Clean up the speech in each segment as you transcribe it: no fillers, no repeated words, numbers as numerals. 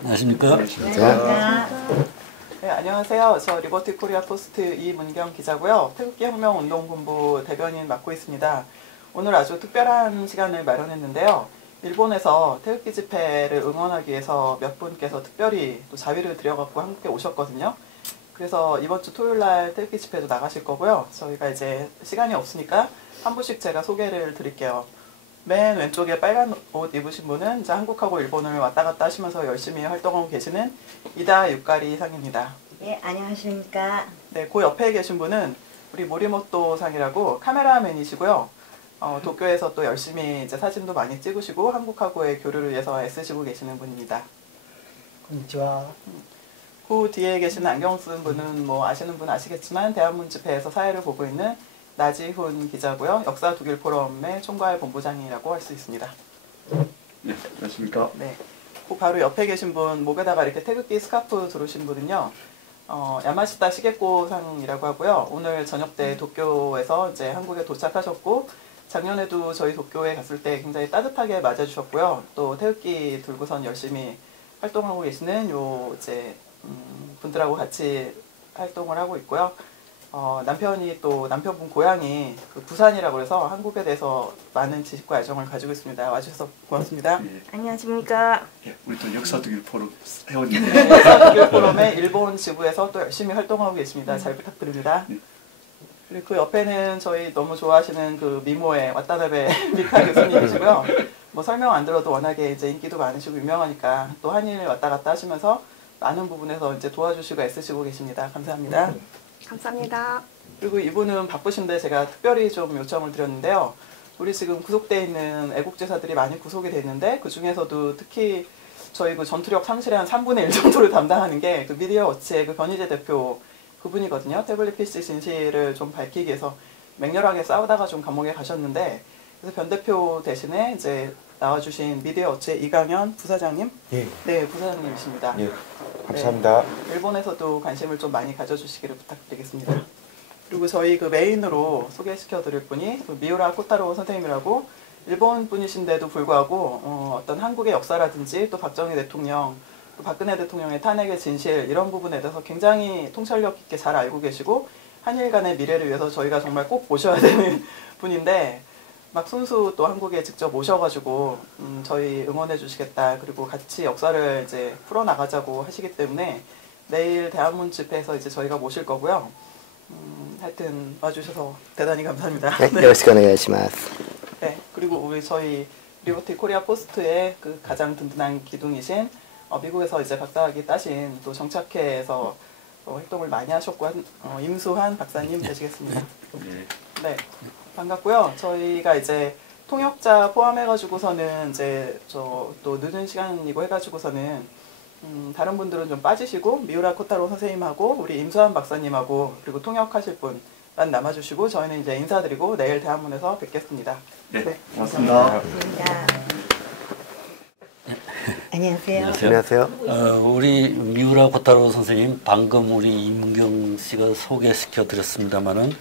안녕하십니까? 네, 안녕하세요. 저 리버티 코리아 포스트 이문경 기자고요. 태극기 혁명운동본부 대변인 맡고 있습니다. 오늘 아주 특별한 시간을 마련했는데요. 일본에서 태극기 집회를 응원하기 위해서 몇 분께서 특별히 또 자비를 들여갖고 한국에 오셨거든요. 그래서 이번 주 토요일 날 태극기 집회도 나가실 거고요. 저희가 이제 시간이 없으니까 한 분씩 제가 소개를 드릴게요. 맨 왼쪽에 빨간 옷 입으신 분은 이제 한국하고 일본을 왔다 갔다 하시면서 열심히 활동하고 계시는 이다 유카리 상입니다. 네, 안녕하십니까. 네, 그 옆에 계신 분은 우리 모리모토 상이라고 카메라맨이시고요. 도쿄에서 또 열심히 이제 사진도 많이 찍으시고 한국하고의 교류를 위해서 애쓰시고 계시는 분입니다. konnichiwa. 그 뒤에 계신 안경 쓴 분은 뭐 아시는 분 아시겠지만 대한문 집회에서 사회를 보고 있는 나지훈 기자고요. 역사 독일 포럼의 총괄 본부장이라고 할 수 있습니다. 네, 안녕하십니까. 네, 그 바로 옆에 계신 분 목에다가 이렇게 태극기 스카프 두르신 분은요. 야마시타 시게코 상이라고 하고요. 오늘 저녁 때 도쿄에서 이제 한국에 도착하셨고 작년에도 저희 도쿄에 갔을 때 굉장히 따뜻하게 맞아주셨고요. 또 태극기 들고선 열심히 활동하고 계시는 요 이제 분들하고 같이 활동을 하고 있고요. 남편이 또 남편분 고향이 그 부산이라고 해서 한국에 대해서 많은 지식과 애정을 가지고 있습니다. 와주셔서 고맙습니다. 예, 안녕하십니까. 예, 우리 또 역사독일 포럼 회원님. 네, 역사독일 포럼의 일본 지부에서 또 열심히 활동하고 계십니다. 잘 부탁드립니다. 그리고 그 옆에는 저희 너무 좋아하시는 그 미모의 와타나베 미카 교수님이시고요. 뭐 설명 안 들어도 워낙에 이제 인기도 많으시고 유명하니까 또 한일 왔다 갔다 하시면서 많은 부분에서 이제 도와주시고 애쓰시고 계십니다. 감사합니다. 감사합니다. 그리고 이분은 바쁘신데 제가 특별히 좀 요청을 드렸는데요. 우리 지금 구속되어 있는 애국제사들이 많이 구속이 돼 있는데 그 중에서도 특히 저희 그 전투력 상실의 한 3분의 1 정도를 담당하는 게 그 미디어 워치의 그 변희재 대표 그분이거든요. 태블릿 PC 진실을 좀 밝히기 위해서 맹렬하게 싸우다가 좀 감옥에 가셨는데 그래서 변 대표 대신에 이제 나와주신 미디어 워치의 이강현 부사장님, 예. 네 부사장님이십니다. 예, 감사합니다. 네, 일본에서도 관심을 좀 많이 가져주시기를 부탁드리겠습니다. 그리고 저희 그 메인으로 소개시켜드릴 분이 그 미우라 코타로 선생님이라고 일본 분이신데도 불구하고 어떤 한국의 역사라든지 또 박정희 대통령, 또 박근혜 대통령의 탄핵의 진실 이런 부분에 대해서 굉장히 통찰력 있게 잘 알고 계시고 한일 간의 미래를 위해서 저희가 정말 꼭 모셔야 되는 분인데 막 순수 또 한국에 직접 오셔가지고 저희 응원해 주시겠다 그리고 같이 역사를 이제 풀어나가자고 하시기 때문에 내일 대한문 집회에서 이제 저희가 모실 거고요. 하여튼 와주셔서 대단히 감사합니다. 네, 요러시ku 오네가이시마스. 네, 그리고 우리 저희 리버티 코리아 포스트의 그 가장 든든한 기둥이신 미국에서 이제 박사학위 따신 또 정착회에서 활동을 많이 하셨고 임수환 박사님 되시겠습니다. 네, 반갑고요. 저희가 이제 통역자 포함해가지고서는 이제 또 늦은 시간이고 해가지고서는 다른 분들은 좀 빠지시고 미우라 코타로 선생님하고 우리 임수환 박사님하고 그리고 통역하실 분만 남아주시고 저희는 이제 인사드리고 내일 대한문에서 뵙겠습니다. 네, 고맙습니다. 안녕하세요. 안녕하세요. 우리 미우라 코타로 선생님 방금 우리 이문경 씨가 소개시켜 드렸습니다마는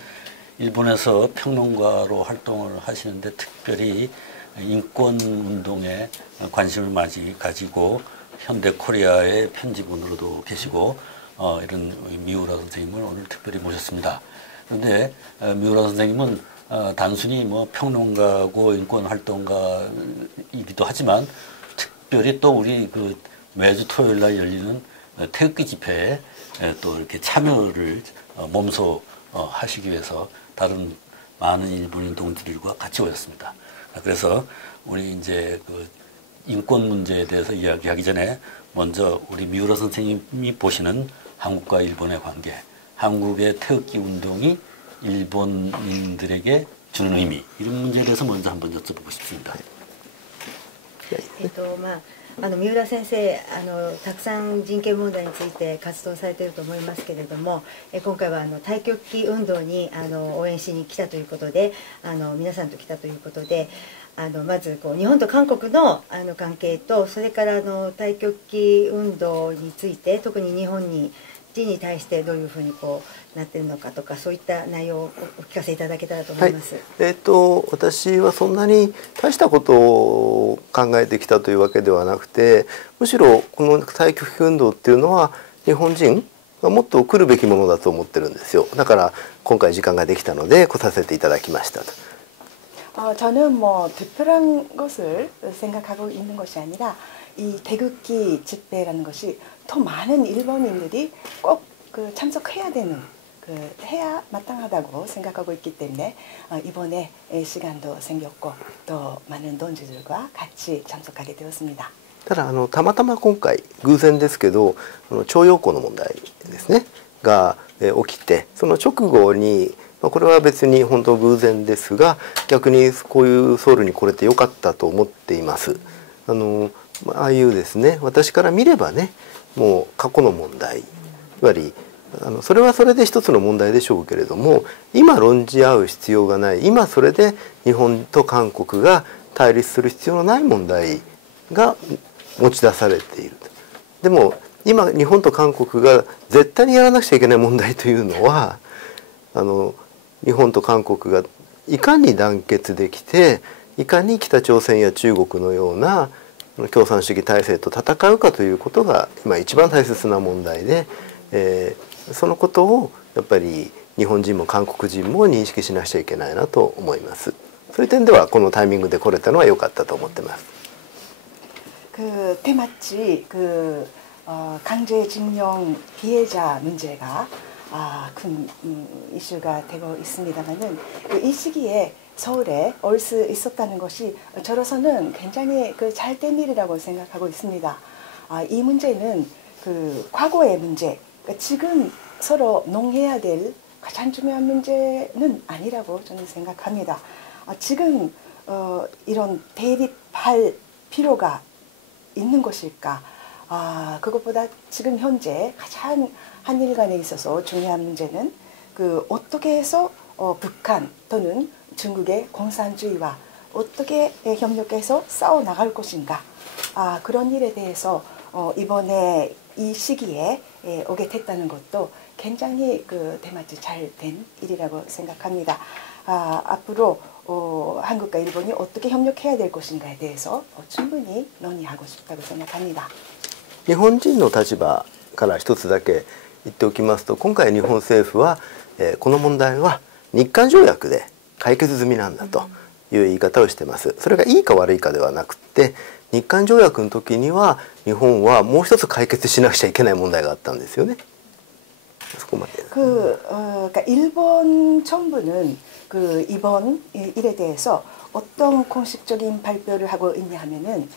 일본에서 평론가로 활동을 하시는데 특별히 인권 운동에 관심을 많이 가지고 현대 코리아의 편집원으로도 계시고 이런 미우라 선생님을 오늘 특별히 모셨습니다. 그런데 미우라 선생님은 단순히 뭐 평론가고 인권 활동가이기도 하지만 특별히 또 우리 그 매주 토요일 날 열리는 태극기 집회에 또 이렇게 참여를 몸소 하시기 위해서 다른 많은 일본인 동지들과 같이 오셨습니다. 그래서 우리 이제 그 인권 문제에 대해서 이야기하기 전에 먼저 우리 미우라 선생님이 보시는 한국과 일본의 관계, 한국의 태극기 운동이 일본인들에게 주는 의미 이런 문제에 대해서 먼저 한번 여쭤보고 싶습니다. 三浦先生たくさん人権問題について活動されていると思いますけれども、今回は太極旗運動に応援しに来たということで皆さんと来たということでまず日本と韓国の関係とそれから太極旗運動について特に日本にちに対してどういうふうにこうなってるのかとか、そういった内容をお聞かせいただけたらと思います。私はそんなに大したことを考えてきたというわけではなくて、むしろこの太極拳運動っていうのは日本人がもっと来るべきものだと思ってるんですよ。だから今回時間ができたので来させていただきましたと。저는 뭐 특별한 것을 생각하고 있는 것이 아니라 이 태극기 집회라는 것이 더 많은 일본인들이 꼭 그 참석해야 되는, 해야 마땅하다고 생각하고 있기 때문에 이번에 시간도 생겼고 또 많은 동지들과 같이 참석하게 되었습니다. ただたまたま今回偶然ですけど徴用工の問題ですねが起きて、その直後にこれは別に本当偶然ですが、逆にこういうソウルに来れてよかったと思っています。ああいうですね、私から見ればね、もう過去の問題、いわゆるそれはそれで一つの問題でしょうけれども、今論じ合う必要がない、今それで日本と韓国が対立する必要のない問題が持ち出されている。でも今日本と韓国が絶対にやらなくちゃいけない問題というのは、日本と韓国がいかに団結できて、いかに北朝鮮や中国のような共産主義体制と戦うかということが今一番大切な問題で、そのことをやっぱり日本人も韓国人も認識しなくちゃいけないなと思います。そういう点ではこのタイミングで来れたのは良かったと思ってます。때마치 강제징용 피해자 문제가 큰 이슈가 되고 있습니다만은 이 시기에 서울에 올 수 있었다는 것이 저로서는 굉장히 잘된 일이라고 생각하고 있습니다. 이 문제는 과거의 문제, 지금 서로 농해야 될 가장 중요한 문제는 아니라고 저는 생각합니다. 지금 이런 대립할 필요가 있는 것일까? 그것보다 지금 현재 가장 한일 간에 있어서 중요한 문제는 어떻게 해서 북한 또는 중국의 공산주의와 어떻게 협력해서 싸워 나갈 것인가. 그런 일에 대해서 이번에 이 시기에 오게 됐다는 것도 굉장히 대마치 잘된 일이라고 생각합니다. 앞으로 한국과 일본이 어떻게 협력해야 될 것인가에 대해서 충분히 논의하고 싶다고 생각합니다. 日本人の立場から一つだけ言っておきますと、今回日本政府は、この問題は日韓条約で解決済みなんだという言い方をしてます。それがいいか悪いかではなくて、日韓条約の時には日本はもう一つ解決しなくちゃいけない問題があったんですよね。そこまで。그러니까 일본 정부는 이번 일에 대해서 어떤 공식적인 발표를 하고 있냐 하면은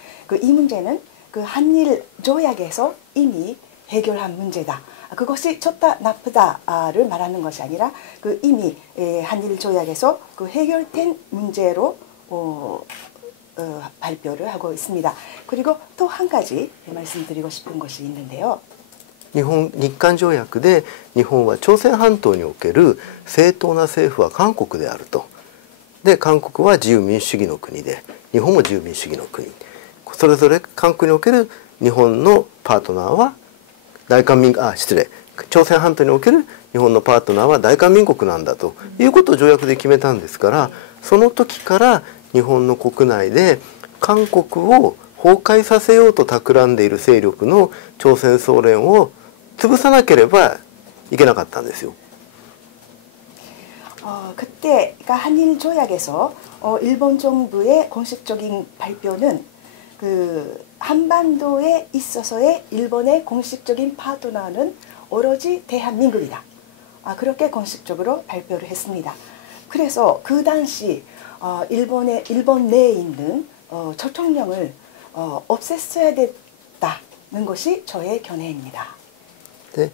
이 문제는 한일 조약에서 이미 해결한 문제다. 그것이 좋다 나쁘다를 말하는 것이 아니라 이미 한일 조약에서 해결된 문제로 발표를 하고 있습니다. 그리고 또 한 가지 말씀드리고 싶은 것이 있는데요. 日韓条約で日本は朝鮮半島における正当な政府は韓国であると。で韓国は自由民主主義の国で日本も自由民主主義の国。それぞれ韓国における日本のパートナーは朝鮮半島における日本のパートナーは大韓民国なんだということを条約で決めたんですから、その時から日本の国内で韓国を崩壊させようと企んでいる勢力の朝鮮総連を潰さなければいけなかったんですよ。그때 한일 조약에서 일본 정부의 공식적인 발표는 한반도에 있어서의 일본의 공식적인 파트너는 오로지 대한민국이다. 그렇게 공식적으로 발표를 했습니다. 그래서 그 당시 일본 내에 있는 초청령을 없앴어야 됐다는 것이 저의 견해입니다. で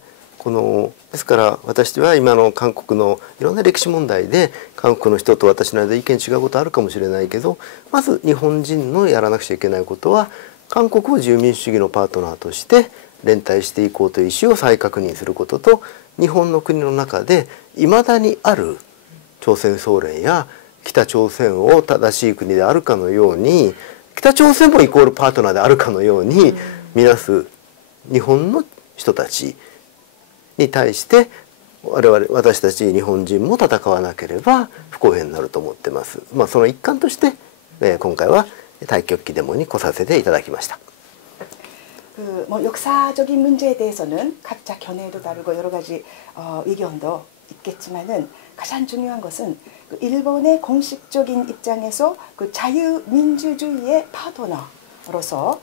すから私は今の韓国のいろんな歴史問題で韓国の人と私の間で意見違うことあるかもしれないけど、まず日本人のやらなくちゃいけないことは韓国を自由民主主義のパートナーとして連帯していこうという意思を再確認することと、日本の国の中でいまだにある朝鮮総連や北朝鮮を正しい国であるかのように、北朝鮮もイコールパートナーであるかのように見なす日本の人たちに対して私たち日本人も戦わなければ不公平になると思ってます。その一環として、今回は太極旗デモに来させていただきました。역사적인 문제에 대해서는 각자 견해도 다르고 여러 가지 의견도 있겠지만은 가장 중요한 것은 일본의 공식적인 입장에서 자유민주주의의 파트너로서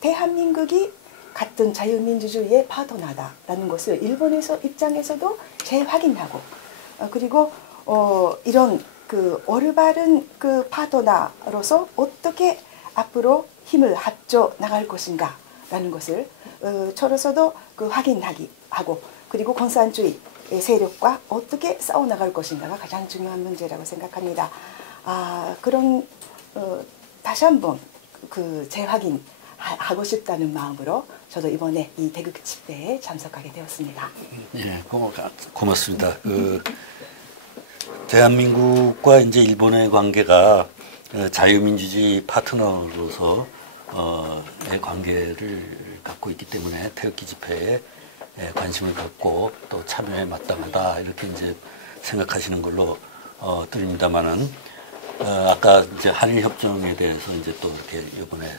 대한민국이 같은 자유민주주의의 파트너다라는 것을 일본에서 입장에서도 재확인하고 그리고 이런 올바른 파트너로서 어떻게 앞으로 힘을 합쳐 나갈 것인가라는 것을 저로서도 확인하고 그리고 공산주의 세력과 어떻게 싸워 나갈 것인가가 가장 중요한 문제라고 생각합니다. 그런 다시 한번 재확인하고 싶다는 마음으로 저도 이번에 이 태극기 집회에 참석하게 되었습니다. 예, 고맙습니다. 대한민국과 이제 일본의 관계가 자유민주주의 파트너로서의 관계를 갖고 있기 때문에 태극기 집회에 관심을 갖고 또 참여에 마땅하다 이렇게 이제 생각하시는 걸로 들립니다만은 아까 이제 한일 협정에 대해서 이제 또 이렇게 이번에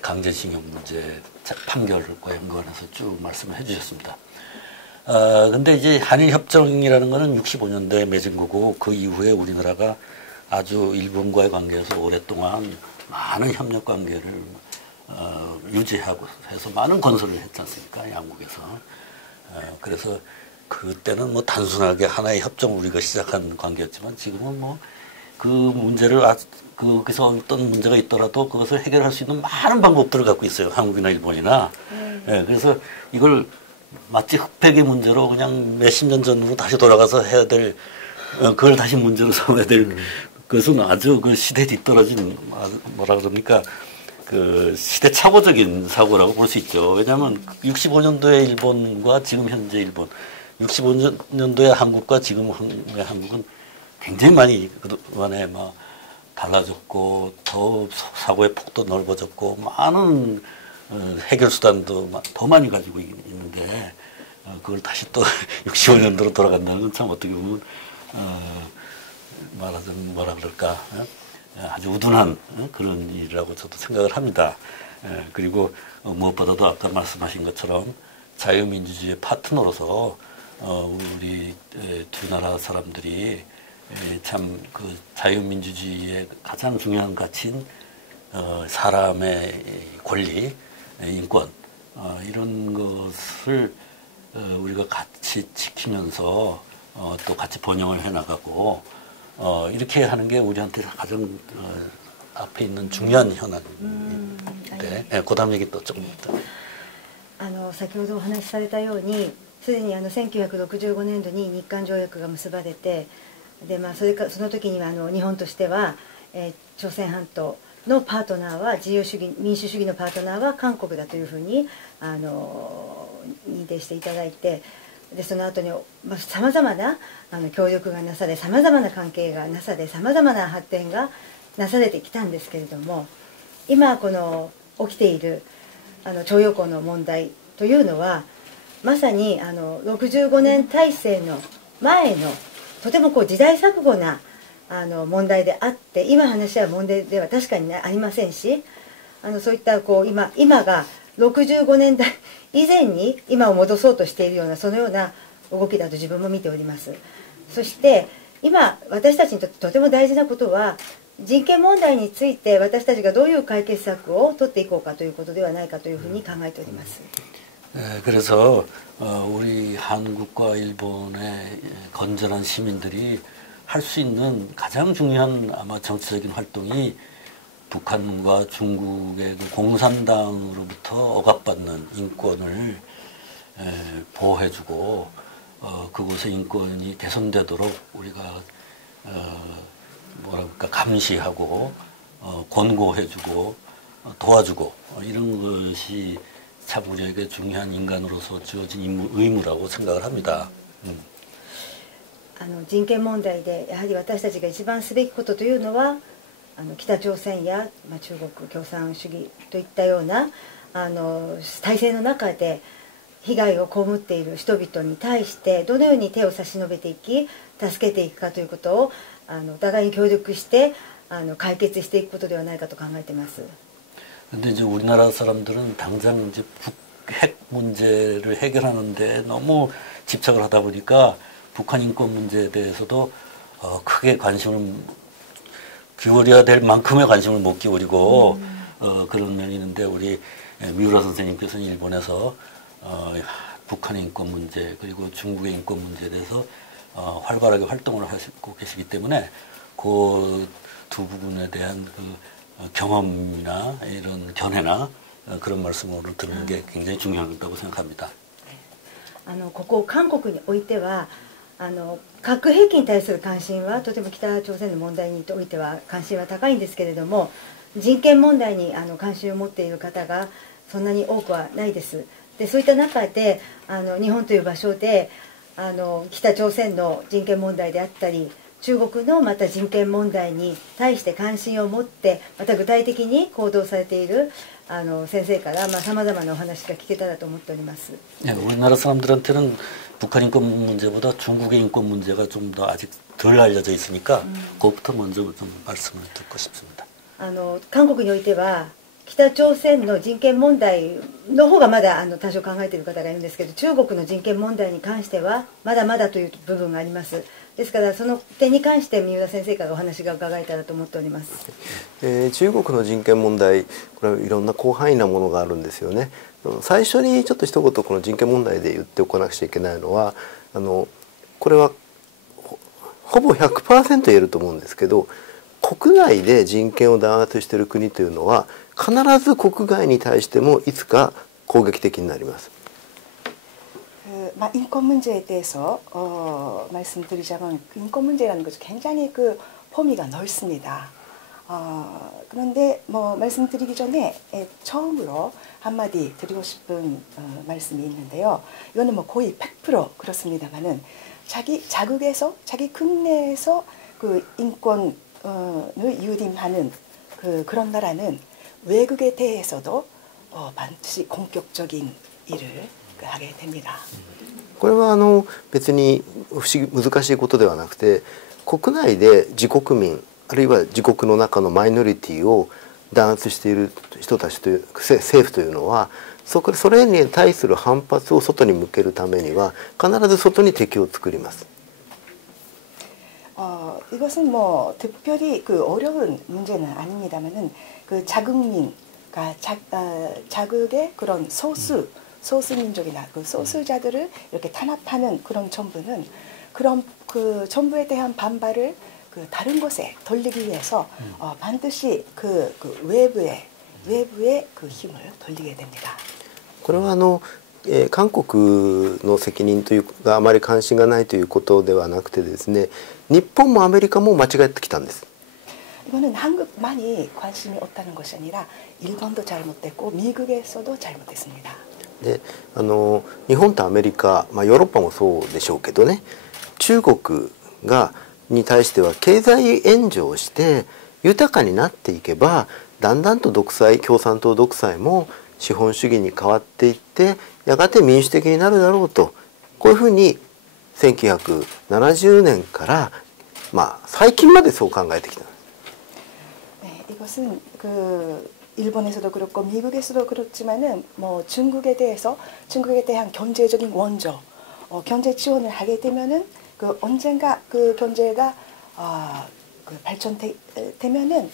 강제징용 문제 판결과 연관해서 쭉 말씀을 해주셨습니다. 근데 이제 한일 협정이라는 거는 65년도에 맺은 거고 그 이후에 우리나라가 아주 일본과의 관계에서 오랫동안 많은 협력 관계를 유지하고 해서 많은 건설을 했지 않습니까? 양국에서. 그래서 그때는 뭐 단순하게 하나의 협정을 우리가 시작한 관계였지만 지금은 뭐 그 문제를 거기서 어떤 문제가 있더라도 그것을 해결할 수 있는 많은 방법들을 갖고 있어요. 한국이나 일본이나. 그래서 이걸 마치 흑백의 문제로 그냥 몇십 년 전으로 다시 돌아가서 해야 될 그걸 다시 문제로 삼아야 될 그것은 아주 시대 뒤떨어진 뭐라 그럽니까 시대착오적인 사고라고 볼 수 있죠. 왜냐하면 65년도의 일본과 지금 현재 일본 65년도의 한국과 지금의 한국은 굉장히 많이 그동안에 달라졌고 더 사고의 폭도 넓어졌고 많은 해결 수단도 더 많이 가지고 있는데 그걸 다시 또 65년도로 돌아간다는 건 참 어떻게 보면 말하자면 뭐라 그럴까 아주 우둔한 그런 일이라고 저도 생각을 합니다. 그리고 무엇보다도 아까 말씀하신 것처럼 자유민주주의의 파트너로서 우리 두 나라 사람들이 참 자유민주주의의 가장 중요한 가치인 사람의 권리, 인권 이런 것을 우리가 같이 지키면서 또 같이 번영을 해나가고 이렇게 하는 게 우리한테 가장 앞에 있는 중요한 현안인데 그 다음 얘기 또 조금 先ほどお話しされたようにすでに1965年度に日韓条約が結ばれてで、その時には日本としては、朝鮮半島のパートナーは自由主義民主主義のパートナーは韓国だというふうに認定していただいてでその後にさまざまな協力がなされさまざまな関係がなされさまざまな発展がなされてきたんですけれども今起きている徴用工の問題というのはまさに65年体制の前のとても時代錯誤な問題であって今話し合う問題では確かにありませんしそういった今が65年代以前に今を戻そうとしているようなそのような動きだと自分も見ております。そして今私たちにとってとても大事なことは人権問題について私たちがどういう解決策を取っていこうかということではないかというふうに考えております。 그래서 우리 한국과 일본의 건전한 시민들이 할 수 있는 가장 중요한 아마 정치적인 활동이 북한과 중국의 공산당으로부터 억압받는 인권을 보호해주고 그곳의 인권이 개선되도록 우리가 뭐랄까 감시하고 권고해주고 도와주고 이런 것이 참 우리에게 중요한 인간으로서 주어진 의무라고 생각을 합니다. 人権問題でやはり私たちが一番すべきことというのは北朝鮮や中国共産主義といったような体制の中で被害を被っている人々に対してどのように手を差し伸べていき助けていくかということをお互いに協力して解決していくことではないかと考えています。 근데 이제 우리나라 사람들은 당장 이제 북핵 문제를 해결하는데 너무 집착을 하다 보니까 북한 인권 문제에 대해서도 크게 관심을 기울여야 될 만큼의 관심을 못 기울이고 그런 면이 있는데 우리 미우라 선생님께서는 일본에서 북한의 인권 문제 그리고 중국의 인권 문제에 대해서 활발하게 활동을 하고 계시기 때문에 그 두 부분에 대한 그 경험이나 이런 견해나 그런 말씀을 듣는 게 굉장히 중요하다고 생각합니다. ここ韓国においては核兵器に対する関心はとても北朝鮮の問題においては関心は高いんですけれども、人権問題に関心を持っている方がそんなに多くはないです。でそういった中で日本という場所で北朝鮮の人権問題であったり中国のまた人権問題に対して関心を持ってまた具体的に行動されている先生からさまざまなお話が聞けたらと思っております。 네, 우리나라 사람들한테는 북한 인권 문제보다 중국의 인권 문제가 좀 더 아직 덜 알려져 있으니까 그것부터 먼저 좀 말씀을 듣고 싶습니다. 韓国においては北朝鮮の人権問題の方がまだ多少考えている方がいるんですけど、中国の人権問題に関してはまだまだという部分があります。ですからその点に関して三浦先生からお話が伺えたらと思っております。中国の人権問題、これはいろんな広範囲なものがあるんですよね。最初にちょっと一言この人権問題で言っておかなくちゃいけないのはこれはほぼ 100% 言えると思うんですけど、国内で人権を弾圧している国というのは必ず国外に対してもいつか攻撃的になります。 인권 문제에 대해서 말씀드리자면 인권 문제라는 것이 굉장히 그 범위가 넓습니다. 그런데 말씀드리기 전에 처음으로 한마디 드리고 싶은 말씀이 있는데요. 이거는 거의 100% 그렇습니다만은 자기 국내에서 그 인권을 유림하는 그런 나라는 외국에 대해서도 반드시 공격적인 일을 하게 됩니다. これは別に難しいことではなくて、国内で自国民あるいは自国の中のマイノリティを弾圧している人たちという政府というのはそれに対する反発を外に向けるためには必ず外に敵を作ります。 이것은 특별히 어려운 문제는 아닙니다만은 자국민과 자국의 그런 소수민족이나 소수자들을 이렇게 탄압하는 그런 정부는 그런 정부에 대한 반발을 다른 곳에 돌리기 위해서 반드시 외부의 힘을 돌리게 됩니다. これは韓国の責任というがあまり関心がないということではなくてですね、日本もアメリカも間違ってきたんです。 이거는 한국만이 관심이 없다는 것이 아니라 일본도 잘못됐고 미국에서도 잘못됐습니다. で日本とアメリカ、ヨーロッパもそうでしょうけどね、中国に対しては経済援助をして豊かになっていけばだんだんと共産党独裁も資本主義に変わっていってやがて民主的になるだろうと、こういうふうに1970年から最近までそう考えてきた。 이것은 일본에서도 그렇고 미국에서도 그렇지만은 중국에 대한 경제적인 원조, 경제 지원을 하게 되면은 언젠가 경제가 발전되면은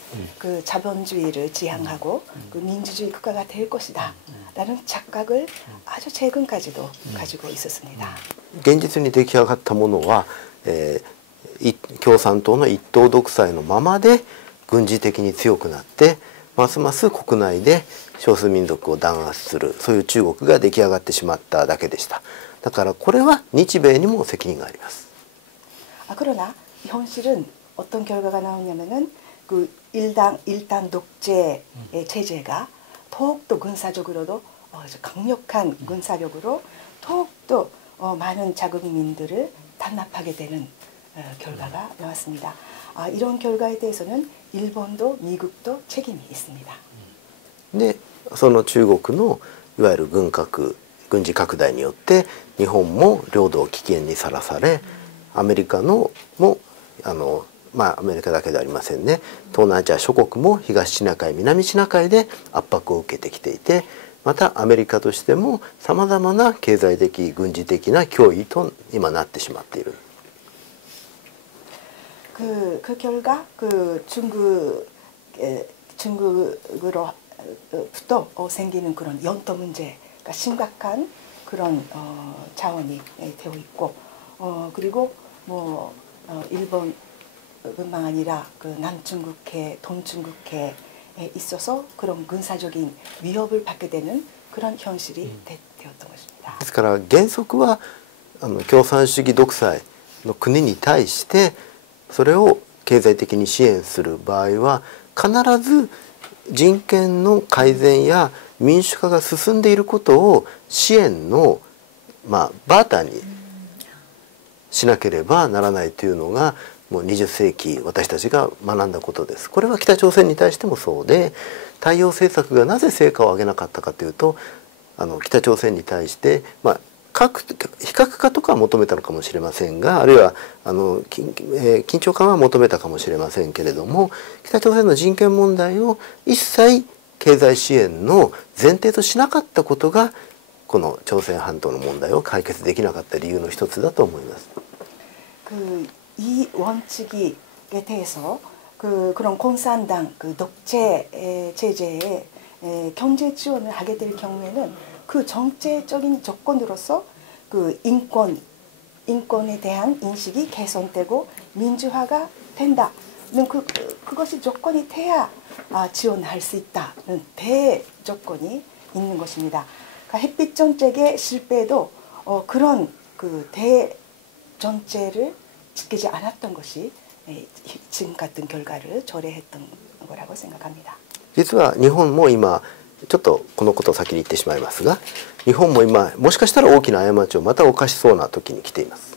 자본주의를 지향하고 민주주의 국가가 될 것이다라는 착각을 아주 최근까지도 가지고 있었습니다. 現実に出来上がったものは、共産党の一党独裁のままで軍事的に強くなってますます国内で少数民族を弾圧する、そういう中国が出来上がってしまっただけでした。だからこれは日米にも責任があります。 그러나 현실은 어떤 결과가 나오냐면은 일당 독재 체제가 더욱더 군사적으로도 강력한 군사력으로 더욱더 많은 자국민들을 탄압하게 되는 결과가 나왔습니다. 이런 결과에 대해서는 일본도 미국도 책임이 있습니다. でその中国のいわゆる軍拡軍事拡大によって日本も領土を危険にさらされ、アメリカのもアメリカだけではありませんね、東南アジア諸国も東シナ海南シナ海で圧迫を受けてきていて、またアメリカとしてもさまざまな経済的軍事的な脅威と今なってしまっている。그 결과 중국으로부터 생기는 그런 영토 문제가 심각한 그런 자원이 되어 있고, 그리고 뭐 일본뿐만 아니라 그 남중국해, 동중국해에 있어서 그런 군사적인 위협을 받게 되는 그런 현실이 되었던 것입니다. ですから原則は共産主義独裁の国に対してそれを経済的に支援する場合は必ず人権の改善や民主化が進んでいることを支援のバーターにしなければならないというのがもう20世紀私たちが学んだことです。これは北朝鮮に対してもそうで、対洋政策がなぜ成果を上げなかったかというと、北朝鮮に対して非核化とかは求めたのかもしれませんが、あるいは緊張緩和は求めたかもしれませんけれども、北朝鮮の人権問題を一切経済支援の前提としなかったことがこの朝鮮半島の問題を解決できなかった理由の一つだと思います。이 원칙에 대해서 그런 공산당 독재 체제에 경제 지원을 하게 될 경우에는 그 정체적인 조건으로서 그 인권에 대한 인식이 개선되고 민주화가 된다는 그것이 조건이 돼야 지원할 수 있다는 대조건이 있는 것입니다. 그러니까 햇빛 정책의 실패도 그런 그 대전제를 지키지 않았던 것이 지금 같은 결과를 초래했던 거라고 생각합니다. 実は日本も今ちょっとこのことを先に言ってしまいますが、日本も今もしかしたら大きな過ちをまた犯しそうな時に来ています。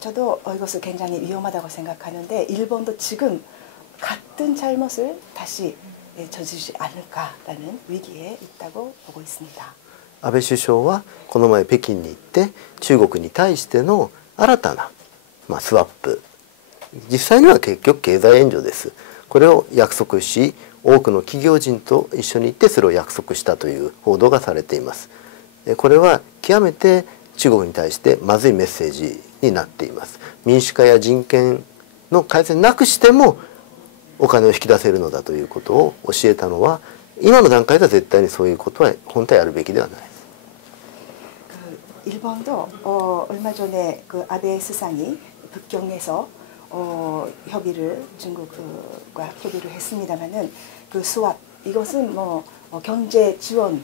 저도 이것을 굉장히 위험하다고 생각하는데 일본도 지금 같은 잘못을 다시 저지르지 않을까라는 위기에 있다고 보고 있습니다. 安倍首相はこの前北京に行って中国に対しての新たな、スワップ、実際には結局経済援助です。これを約束し、多くの企業人と一緒に行ってそれを約束したという報道がされています。これは極めて中国に対してまずいメッセージになっています。民主化や人権の改善なくしてもお金を引き出せるのだということを教えたのは、今の段階では絶対にそういうことは本当はやるべきではないです。 일본도 얼마 전에 그 아베 수상이 북경에서 중국과 협의를 했습니다만은 그 수합 이것은 뭐 경제 지원을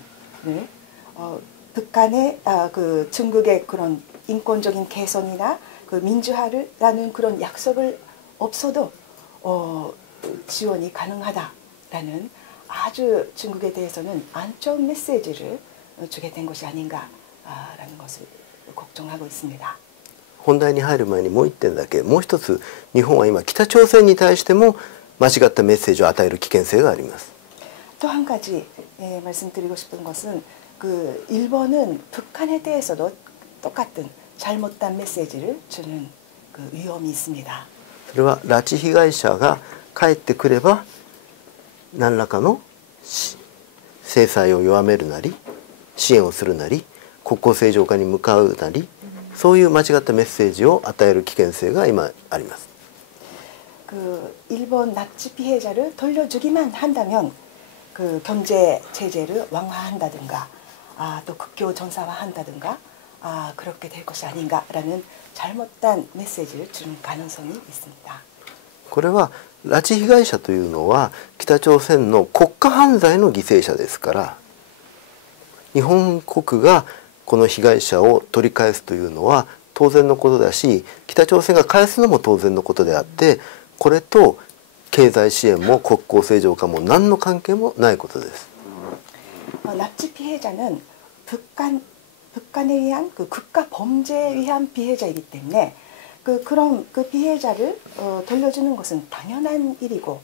북한의 그 중국의 그런 인권적인 개선이나 그 민주화라는 그런 약속을 없어도 지원이 가능하다라는 아주 중국에 대해서는 안 좋은 메시지를 주게 된 것이 아닌가라는 것을 걱정하고 있습니다. 本題に入る前にもう一点だけ、もう一つ日本は今北朝鮮に対しても間違ったメッセージを与える危険性があります。 또 한 가지 말씀드리고 싶은 것은 그 일본은 북한에 대해서도 똑같은 잘못된 메시지를 주는 그 위험이 있습니다. それは拉致被害者が帰ってくれば何らかの制裁を弱めるなり支援をするなり国交正常化に向かうなり、そういう間違ったメッセージを与える危険性が今あります。 그 일본 납치 피해자를 돌려주기만 한다면 그 경제 체제를 완화한다든가 또 국교 전사화한다든가 그렇게 될 것이 아닌가라는 잘못된 메시지를 주는 가능성이 있습니다. これは拉致被害者というのは北朝鮮の国家犯罪の犠牲者ですから、日本国がこの被害者を取り返すというのは当然のことだし、北朝鮮が返すのも当然のことであって、これと経済支援も国交正常化も何の関係もないことです。 납치 피해자는 북한에 의한 그 국가 범죄에 의한 피해자이기 때문에 그런 그 피해자를 돌려주는 것은 당연한 일이고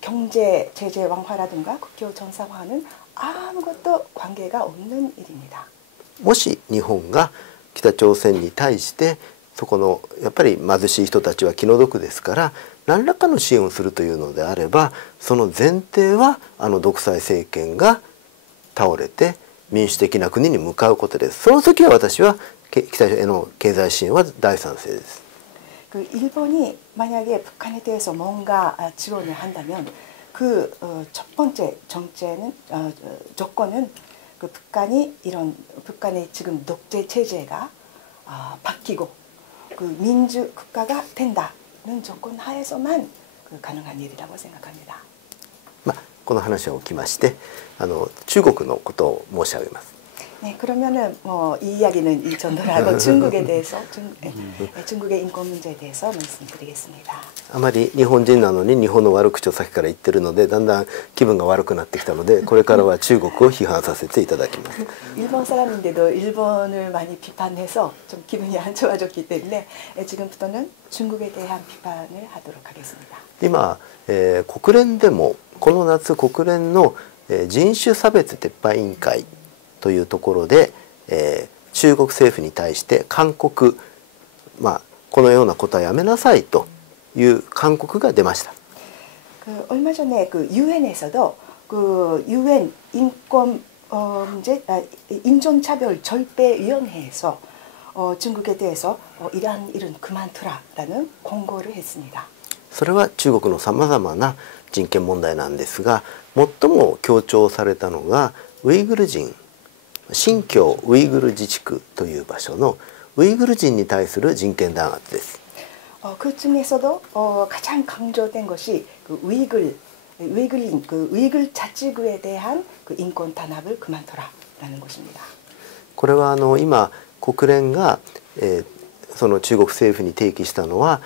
경제 제재 완화라든가 국교 전사화는 아무것도 관계가 없는 일입니다. もし日本が北朝鮮に対してそこのやっぱり貧しい人たちは気の毒ですから何らかの支援をするというのであればその前提は独裁政権が倒れて民主的な国に向かうことです。その時は私は北朝鮮への経済支援は大賛成です。 일본이 만약에 북한에 대해서 뭔가 지원을 한다면 그 첫 번째 조건은 그 북한의 지금 독재 체제가 바뀌고 그 민주 국가가 된다는 조건 하에서만 가능한 일이라고 생각합니다. この話をおきまして中国のことを申し上げます。 네, 그러면은 뭐 이 이야기는 이 정도로 하고 중국에 대해서 중국의 인권 문제에 대해서 말씀드리겠습니다. あまり日本人なのに日本の悪口をさっきから言ってるのでだんだん気分が悪くなってきたのでこれからは中国を批判させていただきます。 일본 사람인데도 일본을 많이 비판해서 좀 기분이 안 좋아졌기 때문에 지금부터는 중국에 대한 비판을 하도록 하겠습니다. 今、国連でもこの夏国連の人種差別撤廃委員会というところで、中国政府に対して勧告、このようなことはやめなさいという勧告が出ました。 얼마 전에 그 유엔에서도 그 유엔 인권 문제 인종차별 절대위원회에서 중국에 대해서 이러한 일은 그만두라라는 권고를 했습니다. それは中国のさまざまな人権問題なんですが最も強調されたのがウイグル人新疆ウイグル自治区という場所のウイグル人に対する人権弾圧です。 그 중에서도 가장 강조된 것이 그 우이글인 그 우이글 자치구에 대한 그 인권 탄압을 그만둬라라는 것입니다. これは今国連が、その中国政府に提起したのは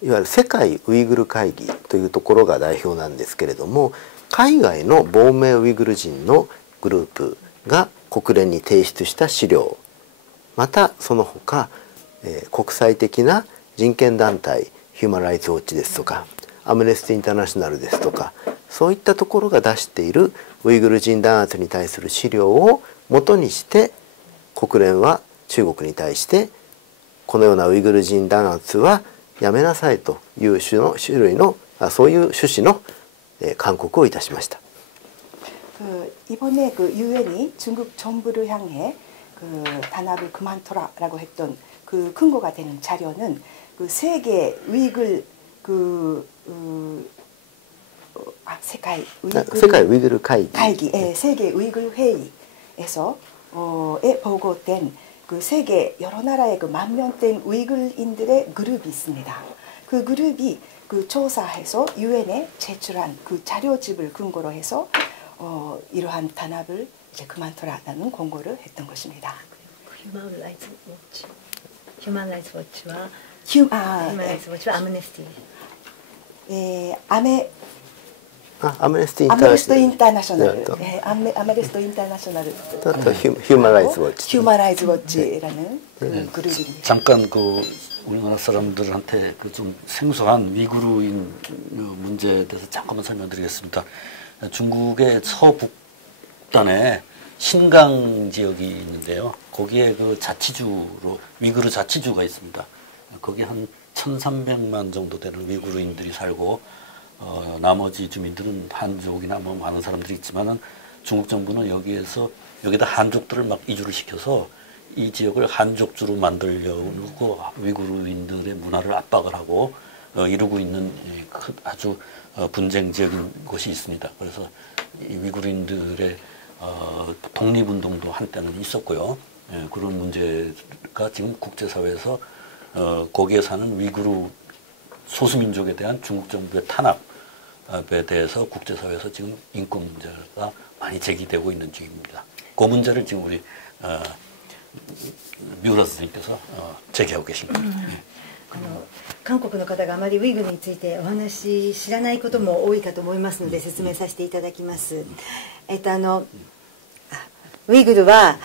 いわゆる世界ウイグル会議というところが代表なんですけれども海外の亡命ウイグル人のグループが国連に提出した資料またその他、国際的な人権団体ヒューマン・ライツ・ウォッチですとかアムネスティ・インターナショナルですとかそういったところが出しているウイグル人弾圧に対する資料を元にして国連は中国に対してこのようなウイグル人弾圧はやめなさいという種類のそういう趣旨の勧告をいたしました。 이번에 그 유엔이 중국 정부를 향해 그 단합을 그만둬라라고 했던 그 근거가 되는 자료는 그 세계 우이글 세계 우이글会議 세계 우이글 회의에서 보고된 그 세계 여러 나라의 그 만명된 우이글인들의 그룹이 있습니다. 그 그룹이 그 조사해서 유엔에 제출한 그 자료집을 근거로 해서 이러한 단합을 이제 그만둬라라는 권고를 했던 것입니다. 휴먼 라이츠 워치와 아무네스티. 아무네스티 인터내셔널. 아무네스티 인터내셔널. 휴먼 라이츠 워치. 휴먼 라이츠 워치라는 그룹입니다. 잠깐 우리나라 사람들한테 좀 생소한 위구르인 문제에 대해서 잠깐만 설명드리겠습니다. 중국의 서북단에 신강 지역이 있는데요. 거기에 그 자치주로 위구르 자치주가 있습니다. 거기 한 1,300만 정도 되는 위구르인들이 살고 나머지 주민들은 한족이나 뭐 많은 사람들이 있지만은 중국 정부는 여기다 한족들을 막 이주를 시켜서 이 지역을 한족주로 만들려고 위구르인들의 문화를 압박을 하고 이루고 있는 아주 분쟁 지역인 곳이 있습니다. 그래서 이 위구르인들의 독립운동도 한때는 있었고요. 그런 문제가 지금 국제사회에서 거기에 사는 위구르 소수민족에 대한 중국 정부의 탄압에 대해서 국제사회에서 지금 인권 문제가 많이 제기되고 있는 중입니다. 그 문제를 지금 우리 미우라 선생님께서 제기하고 계십니다. 韓国の方があまりウイグルについてお話知らないことも多いかと思いますので説明させていただきます。ウイグルは、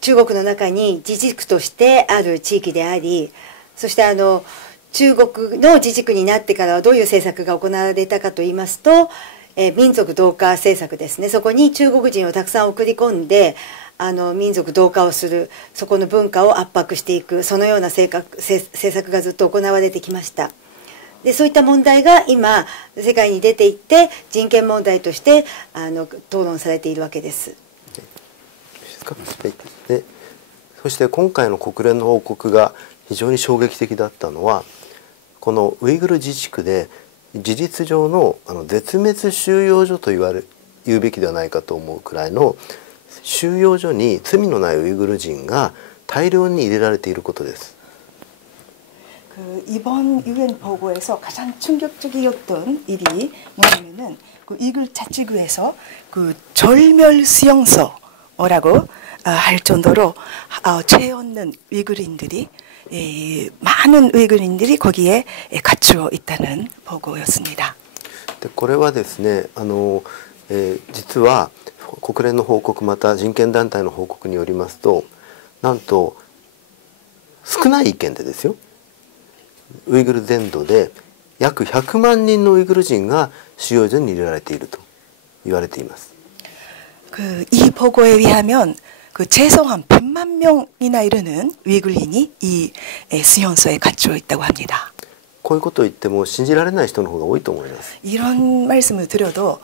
中国の中に自治区としてある地域であり、そして中国の自治区になってからはどういう政策が行われたかといいますと、民族同化政策ですね。そこに中国人をたくさん送り込んで民族同化をする、そこの文化を圧迫していく、そのような政策がずっと行われてきました。でそういった問題が今世界に出ていって人権問題として討論されているわけです。でそして今回の国連の報告が非常に衝撃的だったのは、このウイグル自治区で事実上の絶滅収容所と言うべきではないかと思うくらいの収容所に罪のないウイグル人が大量に入れられていることです。이번 UN 보고에서 가장 충격적이었던 일이 뭐냐면은 이글 자치구에서 절멸 수용소라고 할 정도로 죄 없는 위구르인들이 많은 위구르인들이 거기에 갇혀 있다는 보고였습니다. でこれはですね実は国連の報告また人権団体の報告によりますと、なんと少ない意見でですよ、ウイグル全土で約100万人のウイグル人が収容所に入れられていると言われています。이 보고에 의하면 최소한 100만 명이나 이르는 위글린이 이 수용소에 갇혀 있다고 합니다. こういうことを言っても信じられない人の方が多いと思います。 이런 말씀을 드려도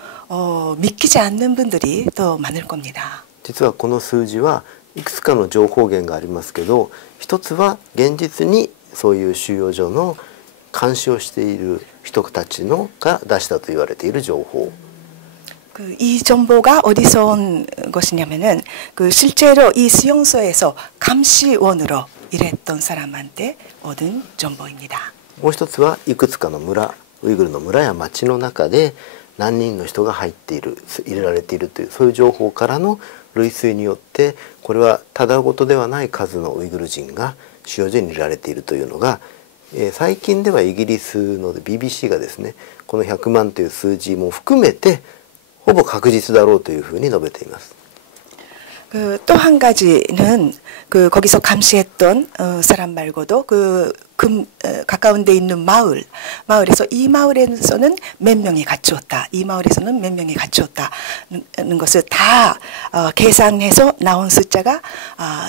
믿기지 않는 분들이 더 많을 겁니다. 実はこの数字はいくつかの情報源がありますけど、一つは現実にそういう収容所の監視をしている人たちのが出したと言われている情報。 이 정보가 어디서 온 것이냐면은 실제로 이 수용소에서 감시원으로 일했던 사람한테 얻은 정보입니다. もう一つはいくつかの村、ウイグルの村や町の中で何人の人が入れられているというそういう情報からの類推によって、これはただごとではない数のウイグル人が収容所に入れられているというのが、最近ではイギリスの BBC がですね、この100万という数字も含めてほぼ確実だろうというふうに述べています。 또 한 가지는 거기서 감시했던 사람 말고도 가까운 데 있는 마을에서 이 마을에서는 몇 명이 갇혔다, 이 마을에서는 몇 명이 갇혔다는 것을 다 계산해서 나온 숫자가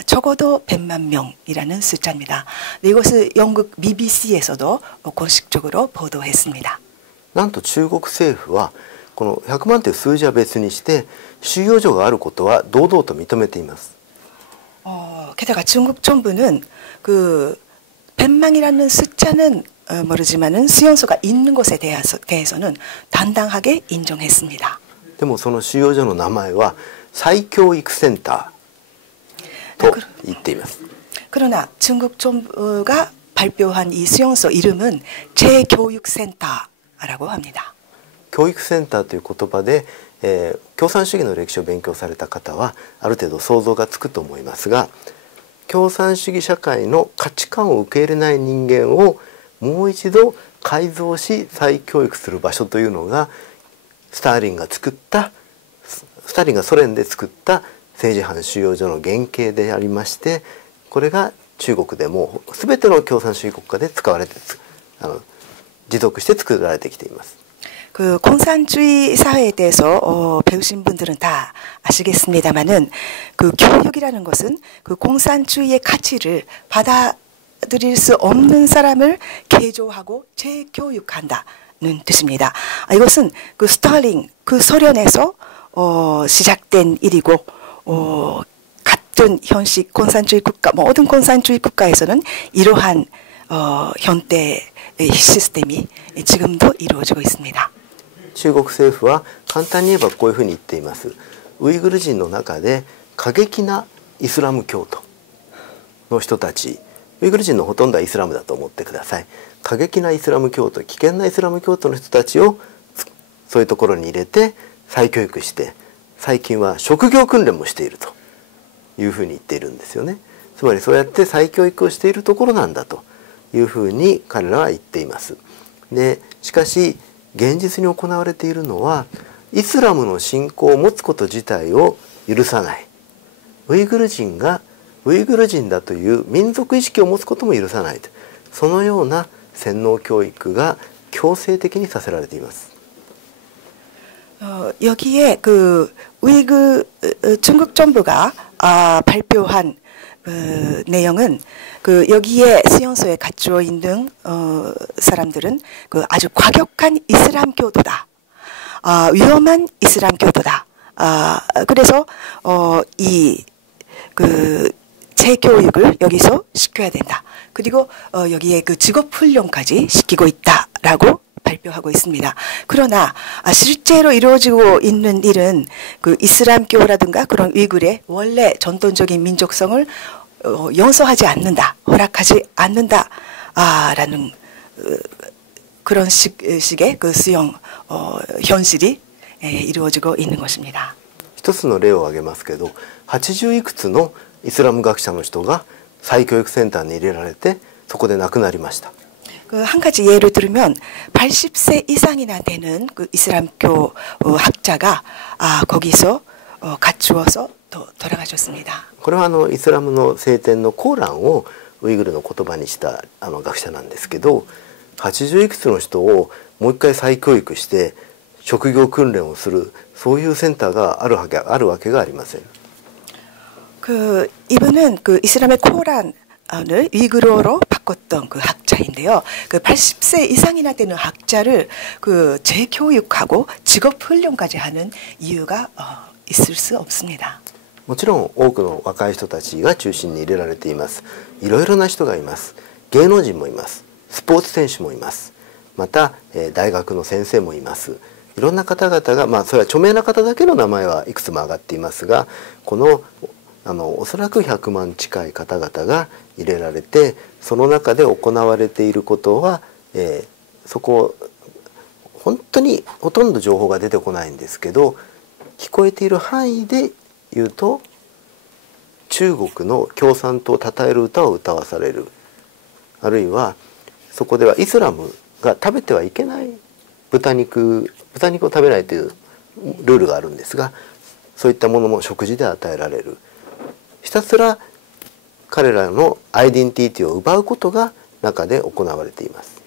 적어도 100만 명이라는 숫자입니다. 이것을 영국 BBC에서도 공식적으로 보도했습니다. なんと中国政府はこの100万という数字は別にして収容所があることは堂々と認めています。 게다가 중국 정부는 100만이라는 숫자는 모르지만은 수용소가 있는 것에 대해서는 당당하게 인정했습니다. でもその収容所の名前は再教育センターと言っています。 그러나 중국 정부가 발표한 이 수용소 이름은 재교육센터라고 합니다. 教育センターという言葉で、共産主義の歴史を勉強された方はある程度想像がつくと思いますが、共産主義社会の価値観を受け入れない人間をもう一度改造し再教育する場所というのがスターリンがソ連で作った政治犯収容所の原型でありまして、これが中国でも全ての共産主義国家で使われて持続して作られてきています。 공산주의 사회에 대해서 배우신 분들은 다 아시겠습니다만은 교육이라는 것은 공산주의의 가치를 받아들일 수 없는 사람을 개조하고 재교육한다는 뜻입니다. 이것은 스탈린 소련에서 시작된 일이고 같은 현식 공산주의 국가, 모든 공산주의 국가에서는 이러한 현대의 시스템이 지금도 이루어지고 있습니다. 中国政府は簡単に言えばこういうふうに言っています。ウイグル人の中で過激なイスラム教徒の人たち、ウイグル人のほとんどはイスラムだと思ってください。過激なイスラム教徒、危険なイスラム教徒の人たちをそういうところに入れて再教育して、最近は職業訓練もしているというふうに言っているんですよね。つまりそうやって再教育をしているところなんだというふうに彼らは言っています。でしかし現実に行われているのはイスラムの信仰を持つこと自体を許さない、ウイグル人がウイグル人だという民族意識を持つことも許さないと、そのような洗脳教育が強制的にさせられています。 여기에 그 중국 정부가 발표한 그 내용은 그 여기에 수용소에 갇혀 있는 사람들은 그 아주 과격한 이슬람 교도다. 위험한 이슬람 교도다. 그래서 이 그 재교육을 여기서 시켜야 된다. 그리고 여기에 그 직업 훈련까지 시키고 있다라고 발표하고 있습니다. 그러나 실제로 이루어지고 있는 일은 그 이슬람교라든가 그런 위굴의 원래 전통적인 민족성을 용서하지 않는다, 허락하지 않는다, 라는 그런 식의 그 수용 현실이 이루어지고 있는 것입니다. 一つの例を挙げますけど、80いくつのイスラム学者の人が再教育センターに入れられてそこで亡くなりました。 그 한 가지 예를 들면 80세 이상이나 되는 그 이슬람교 학자가 거기서 갇히어서 돌아가셨습니다. これはイスラムの聖典のコーランをウイグルの言葉にした学者なんですけど、80いくつの人をもう一回再教育して職業訓練をするそういうセンターがあるわけがありません。 그 이분은 그 이슬람의 코란을 위구르어로 바꿨던 그 학자인데요. 그 80세 이상이나 되는 학자를 그 재교육하고 직업 훈련까지 하는 이유가 있을 수 없습니다. もちろん多くの若い人たちが中心に入れられています。いろいろな人がいます。芸能人もいます。スポーツ選手もいます。また大学の先生もいます。いろんな方々が、それは著名な方だけの名前はいくつも挙がっていますが、このおそらく100万近い方々が入れられて、その中で行われていることは、そこ本当にほとんど情報が出てこないんですけど、聞こえている範囲で言うと中国の共産党を称える歌を歌わされる、あるいはそこではイスラムが食べてはいけない豚肉を食べないというルールがあるんですが、そういったものも食事で与えられる。ひたすら彼らのアイデンティティを奪うことが中で行われています。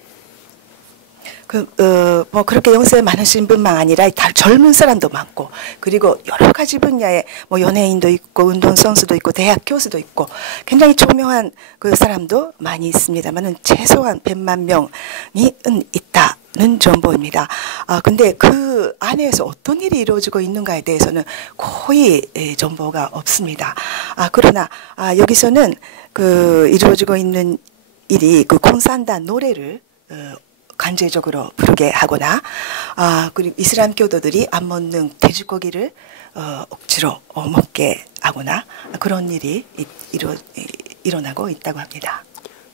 뭐 그렇게 영세 많으신 분만 아니라 다 젊은 사람도 많고, 그리고 여러 가지 분야에 뭐 연예인도 있고 운동선수도 있고 대학 교수도 있고 굉장히 조명한 그 사람도 많이 있습니다만은 최소한 100만 명이 있다는 정보입니다. 근데 그 안에서 어떤 일이 이루어지고 있는가에 대해서는 거의 정보가 없습니다. 그러나 여기서는 그 이루어지고 있는 일이 그 공산당 노래를 간접적으로 부르게 하거나, 그리고 이슬람 교도들이 안 먹는 돼지고기를 억지로 먹게 하거나 그런 일이 일어나고 있다고 합니다.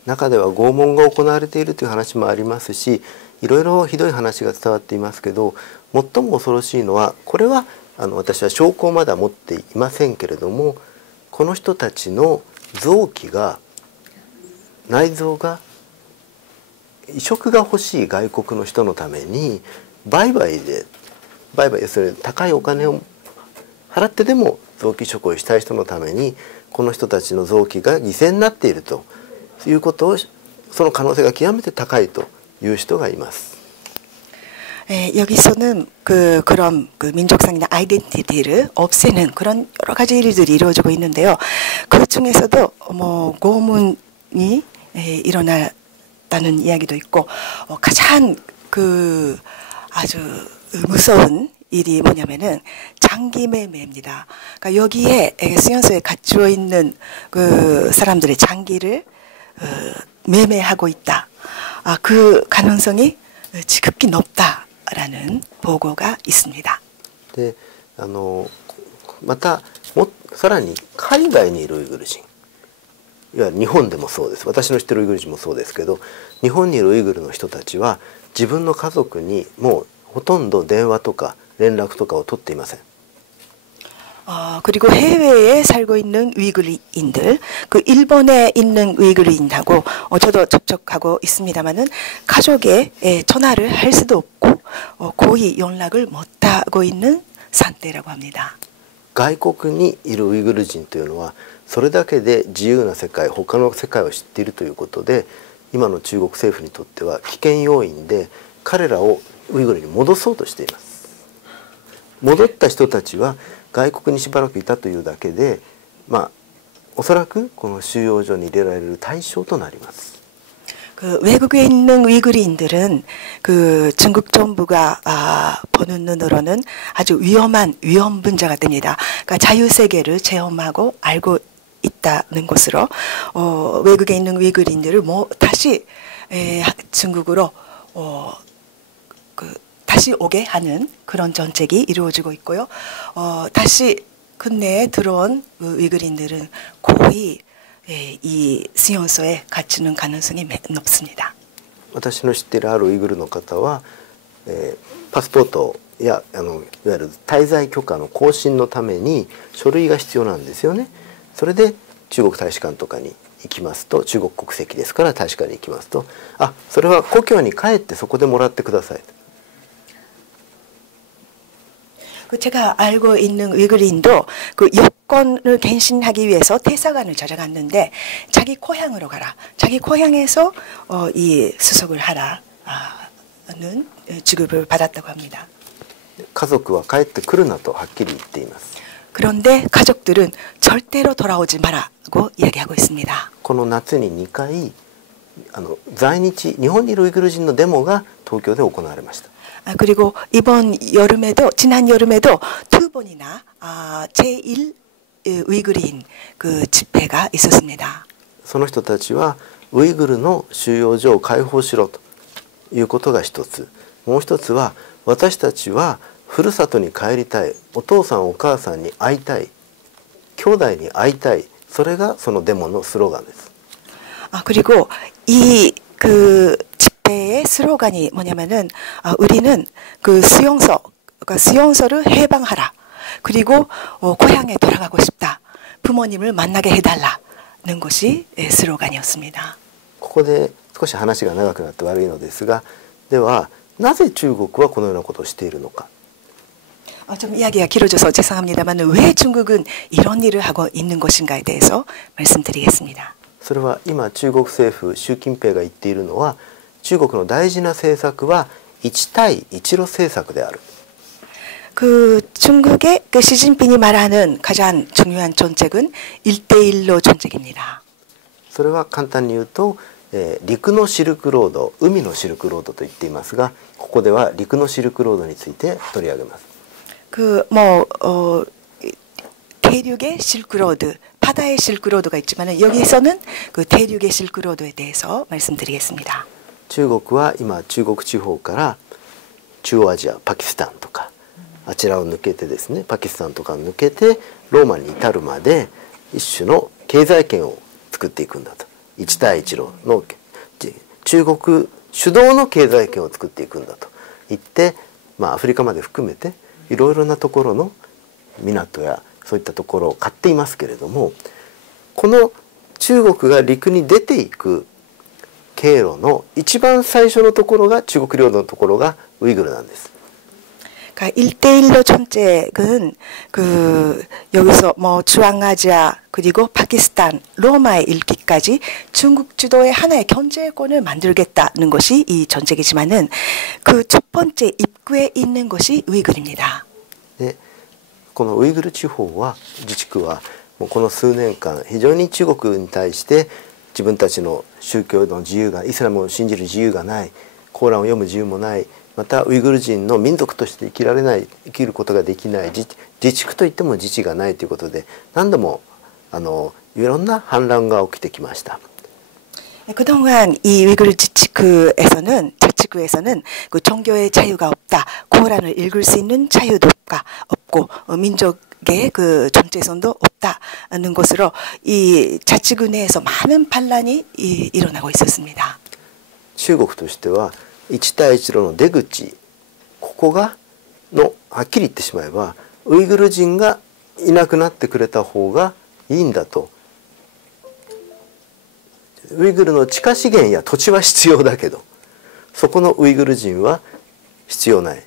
中では拷問が行われているという話もありますし、いろいろひどい話が伝わっていますけど、最も恐ろしいのは、これは私は証拠をまだ持っていませんけれども、この人たちの臓器が、内臓が移植が欲しい外国の人のために売買要するに高いお金を払ってでも臓器移植をしたい人のためにこの人たちの臓器が犠牲になっているということを、その可能性が極めて高いという人がいます。 여기서는 그런 민족성이나 아이덴티티를 없애는 그런 여러 가지 일들이 이루어지고 있는데요. 그 중에서도 뭐 고문이 일어났다는 이야기도 있고, 가장 아주 무서운 일이 뭐냐면은 장기 매매입니다. 그러니까 여기에 수용소에 갇혀 있는 그 사람들의 장기를 매매하고 있다. 그 가능성이 지극히 높다라는 보고가 있습니다. で、またさらに海外にいるウイグル人、いわゆる日本でもそうです。私の知ってるウイグル人もそうですけど、日本にいるウイグルの人たちは自分の家族にもうほとんど電話とか連絡とかを取っていません。 그리고 해외에 살고 있는 위구르인들, 그 일본에 있는 위구르인하고 저도 접촉하고 있습니다만은 가족에 전화를 할 수도 없고 거의 연락을 못하고 있는 상태라고 합니다. 外国にいるウイグル人というのはそれだけで自由な世界、他の世界を知っているということで、今の中国政府にとっては危険要因で彼らをウイグルに戻そうとしています。戻った人たちは外国にしばらくいたというだけで、おそらくこの収容所に入れられる対象となります。그 외국에 있는 위구르인들은 그 중국 정부가 보는 눈으로는 아주 위험 분자가 됩니다. 그러니까 자유세계를 체험하고 알고 있다는 것으로 외국에 있는 위구르인들을 다시 중국으로 다시 오게 하는 그런 정책이 이루어지고 있고요. 다시 근내에 들어온 위구르인들은 거의 이 수용소에 갇히는 가능성이 높습니다. 私の知っているあるウイグルの方は、パスポートやいわゆる滞在許可の更新のために書類が必要なんですよね。それで中国大使館とかに行きますと、中国国籍ですから大使館に行きますと、それは故郷に帰ってそこでもらってください。 제가 알고 있는 위구르인도 그 여권을 갱신하기 위해서 대사관을 찾아갔는데 자기 고향으로 가라. 자기 고향에서 이 수속을 하라는 지급을 받았다고 합니다. 家族は帰ってくるなとはっきり言っています。 그런데 가족들은 절대로 돌아오지 마라고 이야기하고 있습니다. この夏に2回在日日本にいるウイグル人のデモが東京で行われました。 그리고 이번 여름에도 지난 여름에도 두 번이나 제1 위구르인 그 집회가 있었습니다. その人たちはウイグルの収容所を解放しろということが一つ、もう一つは私たちはふるさとに帰りたい、お父さんお母さんに会いたい、兄弟に会いたい、それがそのデモのスローガンです。 그리고 이 그 집회의 슬로건이 뭐냐면은 우리는 그 수용소를 해방하라. 그리고 고향에 돌아가고 싶다. 부모님을 만나게 해달라는 것이 슬로건이었습니다. ここで少し話が長くなって悪いのですが、ではなぜ中国はこのようなことをしているのか。 좀 이야기가 길어져서 죄송합니다만 왜 중국은 이런 일을 하고 있는 것인가에 대해서 말씀드리겠습니다. それは今中国政府習近平が言っているのは、中国の大事な政策は一対一路政策である。 그 중국의 그 시진핑이 말하는 가장 중요한 정책은 1대1로 정책입니다. それは簡単に言うと、陸のシルクロード、海のシルクロードと言っていますが、ここでは陸のシルクロードについて取り上げます。 그 대륙의 실크로드, 바다의 실크로드가 있지만 여기서는 그 대륙의 실크로드에 대해서 말씀드리겠습니다. 中国は今中国地方から中央アジア、パキスタンとかあちらを抜けてですね、パキスタンとかを抜けてローマに至るまで一種の経済圏を作っていくんだと、一帯一路の中国主導の経済圏を作っていくんだと言って、アフリカまで含めていろいろなところの港やそういったところを買っていますけれども、この中国が陸に出ていく経路の一番最初のところが中国領土のところがウイグルなんです。 그러니까 1대1로 정책은 그 여기서 뭐 중앙아시아 그리고 파키스탄, 로마에 이르기까지 중국 주도의 하나의 경제권을 만들겠다는 것이 이 정책이지만은 그 첫 번째 입구에 있는 것이 우이그르입니다. でこのウイグル地方は自治区はもうこの数年間非常に中国に対して自分たちの宗教の自由が、イスラムを信じる自由がない、コーランを読む自由もない、またウイグル人の民族として生きられない、生きることができない、自治区といっても自治がないということで何度もいろんな反乱が起きてきました。 그동안 이 우이그르 자치구에서는 그 종교의 자유가 없다, 코란을 읽을 수 있는 자유도 없고 민족의 그 정체성도 없다는 것으로 이 자치구 내에서 많은 반란이 일어나고 있었습니다. 中国としては一帯一路の出口、ここがはっきり言ってしまえばウイグル人がいなくなってくれた方がいいんだと。ウイグルの地下資源や土地は必要だけど、そこのウイグル人は必要ない。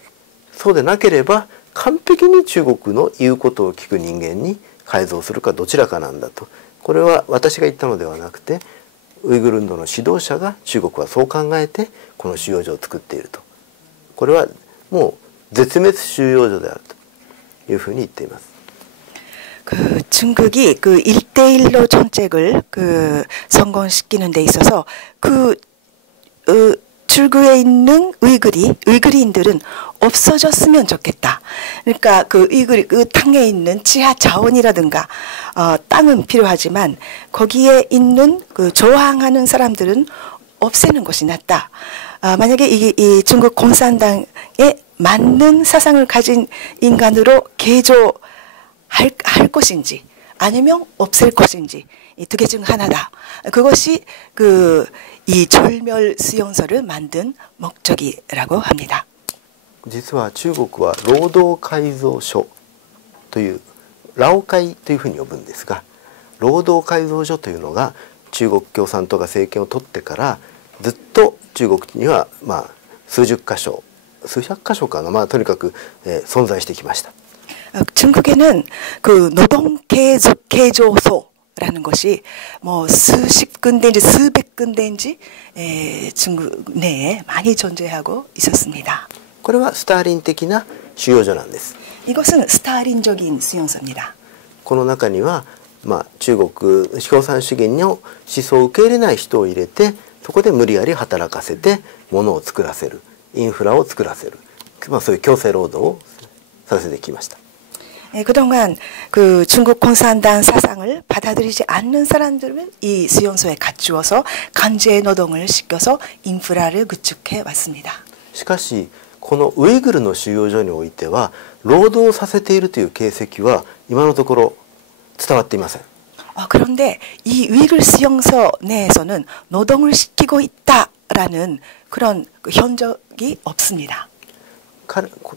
そうでなければ完璧に中国の言うことを聞く人間に改造するかどちらかなんだと。これは私が言ったのではなくて、ウイグル運動の指導者が中国はそう考えてこの収容所を作っていると。これはもう絶滅収容所であると。いうふうに言っています。 그 중국이 그 1대1로 정책을 그 성공시키는 데 있어서 그 출구에 있는 우이그리인들은 없어졌으면 좋겠다. 그러니까 그 우이그리 그 땅에 있는 지하 자원이라든가 땅은 필요하지만 거기에 있는 그 저항하는 사람들은 없애는 것이 낫다. 만약에 이 중국 공산당에 맞는 사상을 가진 인간으로 할 것인지 아니면 없앨 것인지 이 두 개 중 하나다. 그것이 그 이 절멸 수용소를 만든 목적이라고 합니다. 実は中国は労働改造所という労改というふうに呼ぶんですが、労働改造所というのが中国共産党が政権を取ってからずっと中国には数十箇所数百箇所かな、とにかく、存在してきました。 중국에는 그 노동 개조소라는 것이 뭐 수십 군데인지 수백 군데인지 중국 내에 많이 존재하고 있었습니다. これはスターリン的な収容所なんです。 이것은 스타린적인 수용소입니다. この中には、中国共産主義の思想を受け入れない人を入れて、そこで無理やり働かせて物を作らせる、インフラを作らせる、そういう強制労働をさせてきました。 그동안 그 중국 공산당 사상을 받아들이지 않는 사람들은 이 수용소에 갖추어서 강제 노동을 시켜서 인프라를 구축해 왔습니다. しかしこのウイグルの収容所においては労働させているという形跡は今のところ伝わっていません。 그런데 이 우이글 수용소 내에서는 노동을 시키고 있다라는 그런 현적이 없습니다.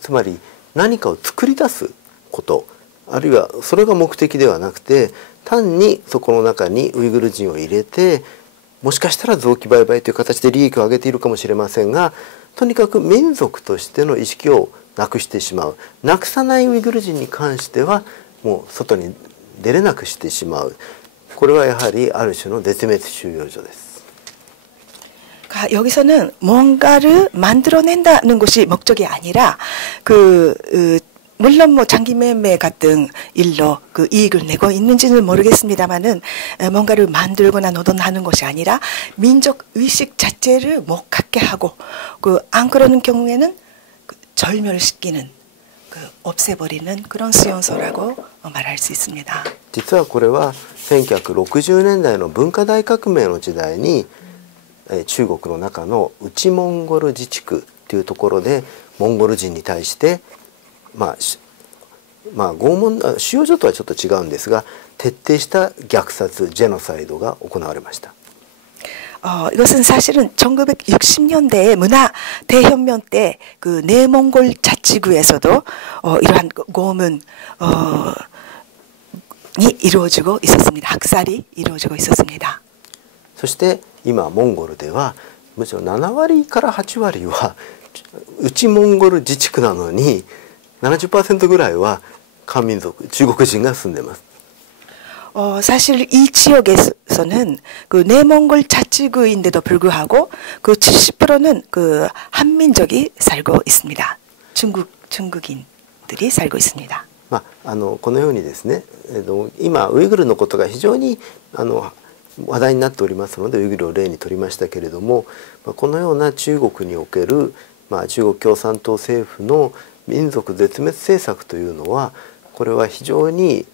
つまり何かを作り出すこと、あるいはそれが目的ではなくて、単にそこの中にウイグル人を入れて、もしかしたら臓器売買という形で利益を上げているかもしれませんが、とにかく民族としての意識をなくしてしまう、なくさないウイグル人に関してはもう外に出れなくしてしまう、これはやはりある種の絶滅収容所です。 여기서는 뭔가를 만들어낸다는 것이 목적이 아니라 물론 뭐 장기 매매 같은 일로 그 이익을 내고 있는지는 모르겠습니다만은 뭔가를 만들거나 노동하는 것이 아니라 민족 의식 자체를 못 갖게 하고 안 그러는 경우에는 절멸시키는 없애버리는 그런 수용소라고 말할 수 있습니다. 実はこれは1960年代の文化大革命の時代に中国の中の内モンゴル自治区というところでモンゴル人に対して拷問収容所とはちょっと違うんですが徹底した虐殺ジェノサイドが行われました。 이것은 사실은 1960년대의 문화 대혁명 때 그 내몽골 자치구에서도 이러한 고문이 이루어지고 있었습니다. 학살이 이루어지고 있었습니다. そして今モンゴルではむしろ7割から8割は内モンゴル自治区なのに 70%ぐらいは漢民族中国人が住んでいます。 사실 이 지역에서는 그 내몽골 자치구인데도 불구하고 그 70%는 그 한민족이 살고 있습니다. 중국인들이 살고 있습니다. このようにですね、今ウイグルのことが非常に話題になっておりますのでウイグルを例にとりましたけれども、このような中国における中国共産党政府の民族絶滅政策というのはこれは非常に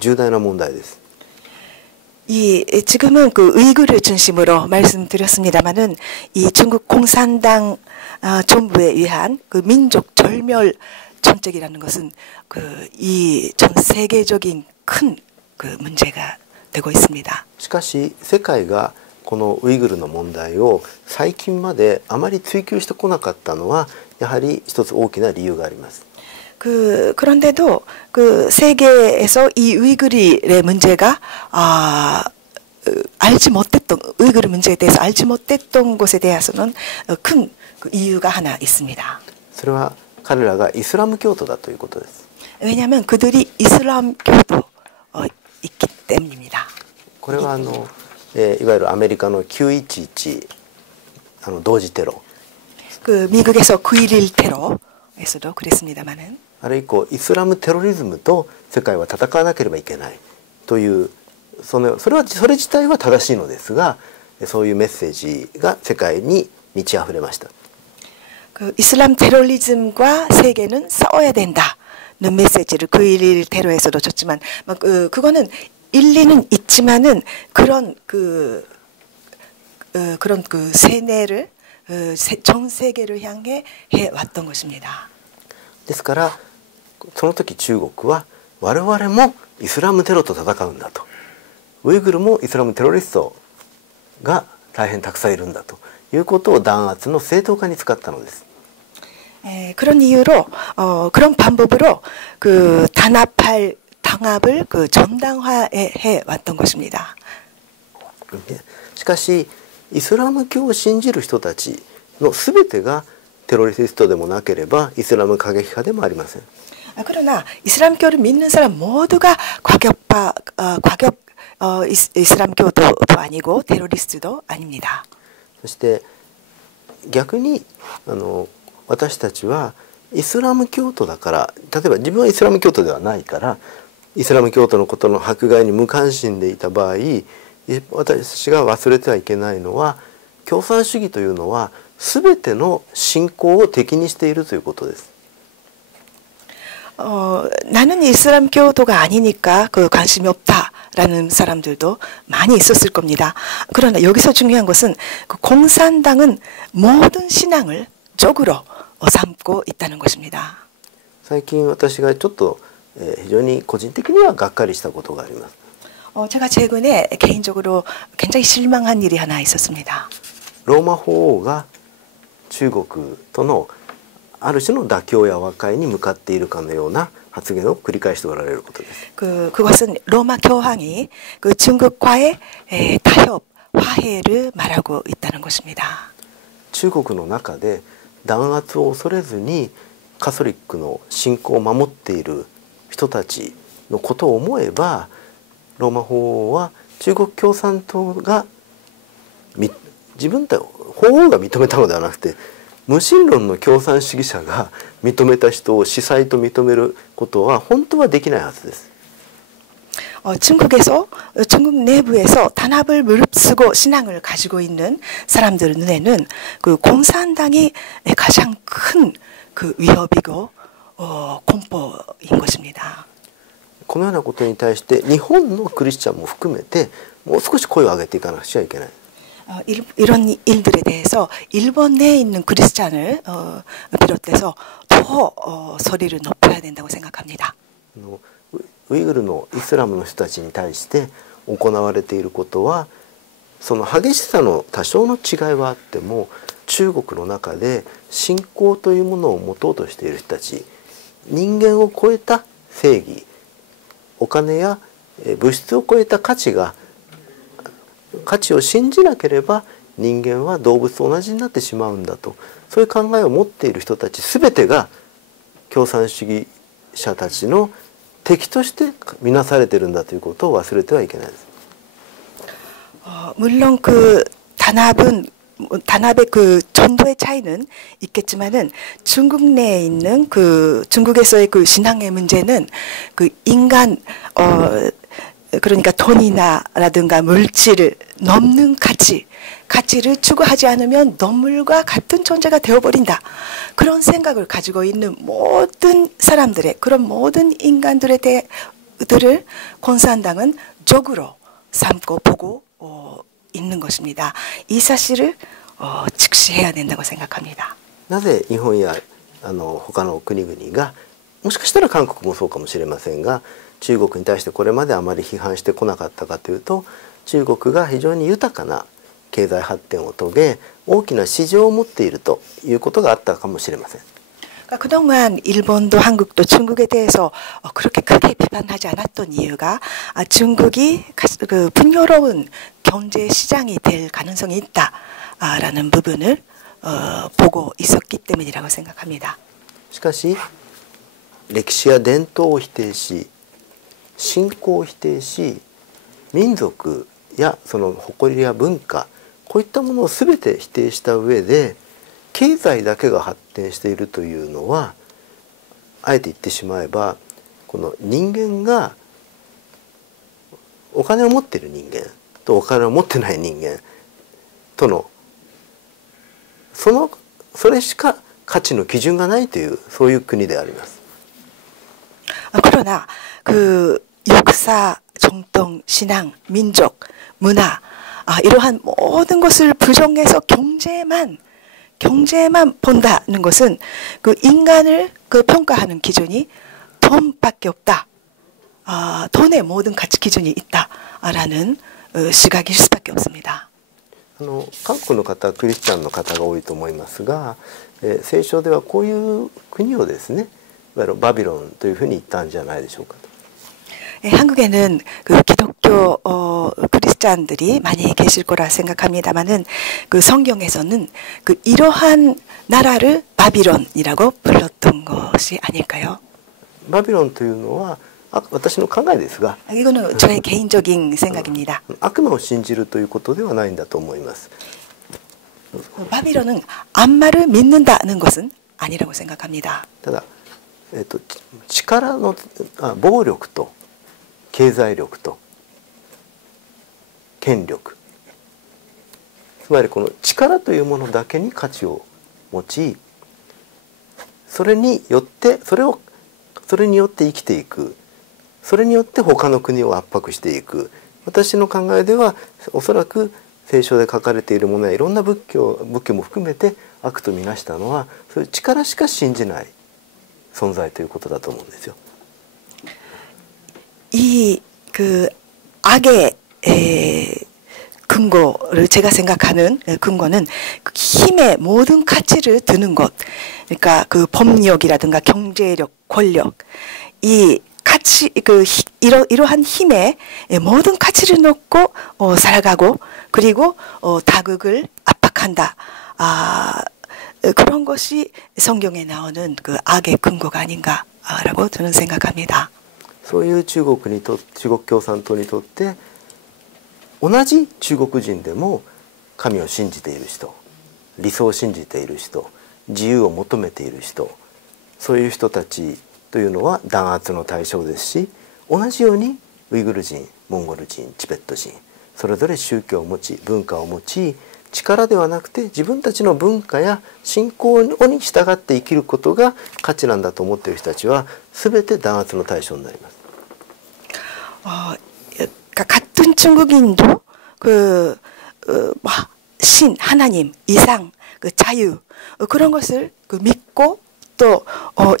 重大な問題です。 지금은 그 우이그르 중심으로 말씀드렸습니다만은 이 중국 공산당 정부에 의한 그 민족 절멸 정책이라는 것은 이 전 세계적인 큰 그 문제가 되고 있습니다. しかし世界がこのウイグルの問題を最近まであまり追求してこなかったのはやはり一つ大きな理由があります。 그런데도 그 세계에서 이 우이그르의 문제가 알지 못했던 우이그르 문제에 대해서 알지 못했던 것에 대해서는 큰 이유가 하나 있습니다. それは彼らがイスラム教徒だということです。 왜냐하면 그들이 이슬람 교도이기 때문입니다. これはいわゆるアメリカの911同時テロ 그 미국에서 9.11 테러 에서도 그랬습니다만은 あれ以降イスラムテロリズムと世界は戦わなければいけないというそれ自体は正しいのですが、そういうメッセージが世界に満ち溢れました。 그 이슬람 테러리즘과 세계는 싸워야 된다는 메시지를 그 일 테러에서도 줬지만 그거는 일리는 있지만은 그런 세뇌를 전 세계를 향해 해 왔던 것입니다. ですからその時中国は我々もイスラムテロと戦うんだと、ウイグルもイスラムテロリストが大変たくさんいるんだということを弾圧の正当化に使ったのです。 그런 이유로 그런 방법으로 그 당합을 그 정당화해 왔던 것입니다. しかしイスラム教を信じる人たちの全てがテロリストでもなければイスラム過激派でもありません。 그러나 이슬람교를 믿는 사람 모두가 이슬람교도 아니고 테러리스트도 아닙니다. そして逆に私たちはイスラム教徒だから、例えば自分はイスラム教徒ではないからイスラム教徒のことの迫害に無関心でいた場合、私たちが忘れてはいけないのは共産主義というのは全ての信仰を敵にしているということです。 나는 이슬람교도가 아니니까 그 관심이 없다라는 사람들도 많이 있었을 겁니다. 그러나 여기서 중요한 것은 그 공산당은 모든 신앙을 적으로 삼고 있다는 것입니다. 最近私がちょっと非常に個人的にはがっかりしたことがあります。 제가 최근에 개인적으로 굉장히 실망한 일이 하나 있었습니다. ローマ法王が中国とのある種の妥協や和解に向かっているかのような発言を繰り返しておられることです。 그것은 로마 교황이 그 중국과의 타협, 화해를 말하고 있다는 것입니다. 中国の中で弾圧を恐れずにカトリックの信仰を守っている人たちのことを思えば、ローマ法王は中国共産党が自分たち法王が認めたのではなくて無神論の共産主義者が認めた人を司祭と認めることは本当はできないはずです。 중국 내부에서 단합을 무릅쓰고 신앙을 가지고 있는 사람들 눈에는 그 공산당이 가장 큰 그 위협이고 공포인 것입니다. このようなことに対して日本のクリスチャンも含めてもう少し声を上げていかなくちゃいけない。 이런 일들에 대해서 일본 내에 있는 크리스찬을 비롯해서 더 소리를 높여야 된다고 생각합니다. ウイグルのイスラムの人たちに対して行われていることはその激しさの多少の違いはあっても中国の中で信仰というものを持とうとしている人たち、人間を超えた正義、お金や物質を超えた価値を信じなければ人間は動物と同じになってしまうんだと、そういう考えを持っている人たち全てが共産主義者たちの敵として見なされているんだということを忘れてはいけないです。 물론 그 단합의 그 전도의 차이는 있겠지만은 중국 내에 있는 그 중국에서의 그 신앙의 문제는 그 인간 그러니까 돈이나라든가 물질을 넘는 가치를 추구하지 않으면 동물과 같은 존재가 되어버린다. 그런 생각을 가지고 있는 모든 사람들의 그런 모든 인간들을 공산당은 적으로 삼고 보고 있는 것입니다. 이 사실을 직시해야 된다고 생각합니다. なぜ日本や他の国々がもしかしたら韓国もそうかもしれませんが中国に対してこれまであまり批判してこなかったかというと中国が非常に豊かな経済発展を遂げ大きな市場を持っているということがあったかもしれません。 그동안 일본도 한국도 중국에 대해서 그렇게 크게 비판하지 않았던 이유가 중국이 그 풍요로운 경제 시장이 될 가능성이 있다라는 부분을 보고 있었기 때문이라고 생각합니다. しかし歴史や伝統を否定し信仰を否定し民族やその誇りや文化こういったものを全て否定した上で経済だけが発展しているというのはあえて言ってしまえばこの人間がお金を持っている人間とお金を持ってない人間とのそれしか価値の基準がないというそういう国であります。 그러나 그 역사, 정통, 신앙, 민족, 문화 이러한 모든 것을 부정해서 경제만 본다는 것은 그 인간을 그 평가하는 기준이 돈밖에 없다. 돈의 모든 가치 기준이 있다라는 시각일 수밖에 없습니다. 韓国の方はクリスチャンの方が多いと思いますが、聖書ではこういう国をですね、いわゆるバビロンというふうに言ったんじゃないでしょうか。 한국에는 그 기독교 크리스찬들이 많이 계실 거라 생각합니다만은 그 성경에서는 그 이러한 나라를 바빌론이라고 불렀던 것이 아닐까요? バビロンというのは私の考えですが、 이거는 저의 개인적인 생각입니다. 悪魔を信じるということではないんだと思います。 바빌론은 악마를 믿는다는 것은 아니라고 생각합니다. ただ、力の暴力と経済力と権力、つまりこの力というものだけに価値を持ち、それによって生きていく、それによって他の国を圧迫していく。私の考えではおそらく聖書で書かれているものやいろんな仏教も含めて悪とみなしたのはそういう力しか信じない存在ということだと思うんですよ。 이 그 악의 근거를 제가 생각하는 근거는 힘의 모든 가치를 드는 것, 그러니까 그 법력이라든가 경제력, 권력, 이 가치 이러한 힘에 모든 가치를 놓고 살아가고 그리고 다국을 압박한다. 그런 것이 성경에 나오는 그 악의 근거가 아닌가라고 저는 생각합니다. そういう中国共産党にとって同じ中国人でも神を信じている人、理想を信じている人、自由を求めている人、そういう人たちというのは弾圧の対象ですし、同じようにウイグル人、モンゴル人、チベット人、それぞれ宗教を持ち文化を持ち、力ではなくて自分たちの文化や信仰に従って生きることが価値なんだと思っている人たちは全て弾圧の対象になります。 같은 중국인도 신, 하나님, 이상, 그 자유 그런 것을 믿고 또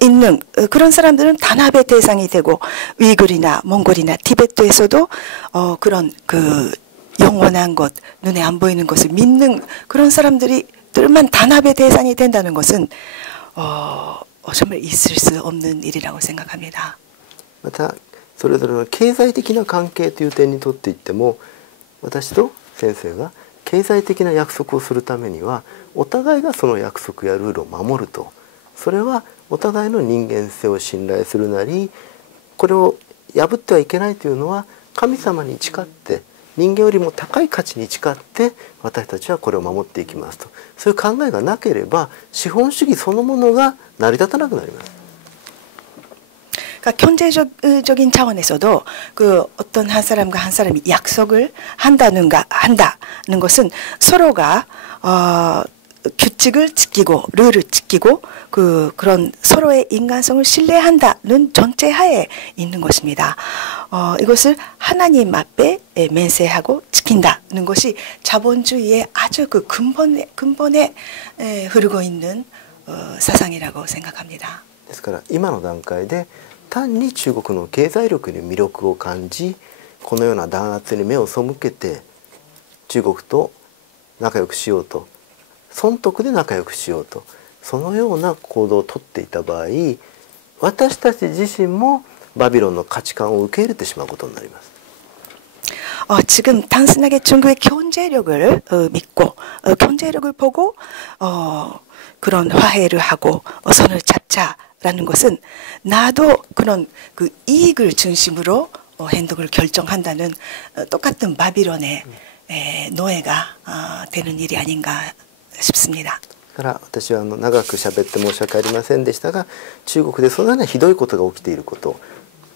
있는 그런 사람들은 단합의 대상이 되고 위글이나 몽골이나 티베트에서도 그런 그 영원한 것, 눈에 안 보이는 것을 믿는 그런 사람들만 단합의 대상이 된다는 것은 정말 있을 수 없는 일이라고 생각합니다. またそれぞれの経済的な関係という点にとっていっても、私と先生が経済的な約束をするためにはお互いがその約束やルールを守ると、それはお互いの人間性を信頼するなり、これを破ってはいけないというのは神様に誓って人間よりも高い価値に誓って私たちはこれを守っていきますと、そういう考えがなければ資本主義そのものが成り立たなくなります。 그러니까 경제적인 차원에서도 그 어떤 한 사람과 한 사람이 약속을 한다는 것은 서로가 규칙을 지키고 룰을 지키고 그런 서로의 인간성을 신뢰한다는 전제하에 있는 것입니다. 이것을 하나님 앞에 맹세하고 지킨다는 것이 자본주의의 아주 그 근본에 흐르고 있는 사상이라고 생각합니다. ですから今の段階で単に中国の経済力に魅力を感じ、このような弾圧に目を背けて中国と仲良くしようと、損得で仲良くしようと、そのような行動をとっていた場合、私たち自身もバビロンの価値観を受け入れてしまうことになります。 지금 단순하게 중국의 경제력을 믿고 경제력을 보고 그런 화해를 하고 선을 잡자라는 것은 나도 그런 그 이익을 중심으로 행동을 결정한다는 똑같은 바빌론의 노예가 되는 일이 아닌가 싶습니다. から私は長く喋って申し訳ありませんでしたが、中国でそのようなひどいことが起きていること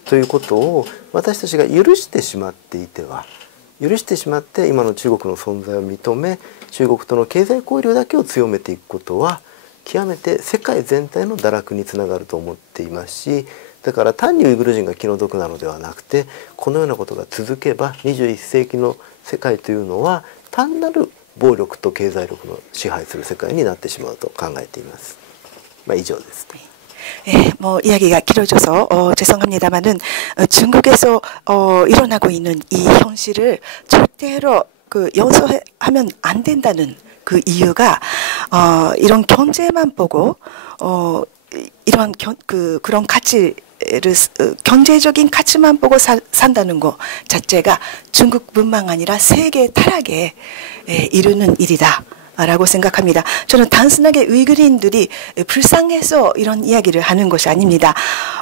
ということを私たちが許してしまっていては、許してしまって今の中国の存在を認め、中国との経済交流だけを強めていくことは極めて世界全体の堕落につながると思っていますし、だから単にウイグル人が気の毒なのではなくて、このようなことが続けば21世紀の世界というのは単なる暴力と経済力の支配する世界になってしまうと考えています。以上です。뭐 이야기가 길어져서 죄송합니다만은 중국에서 일어나고 있는 이 현실을 절대로 용서하면 안 된다는 그 이유가 이런 경제만 보고 이런 그런 가치를 경제적인 가치만 보고 산다는 것 자체가 중국뿐만 아니라 세계 타락에 이르는 일이다. 라고 생각합니다. 저는 단순하게 위구르인들이 불쌍해서 이런 이야기를 하는 것이 아닙니다.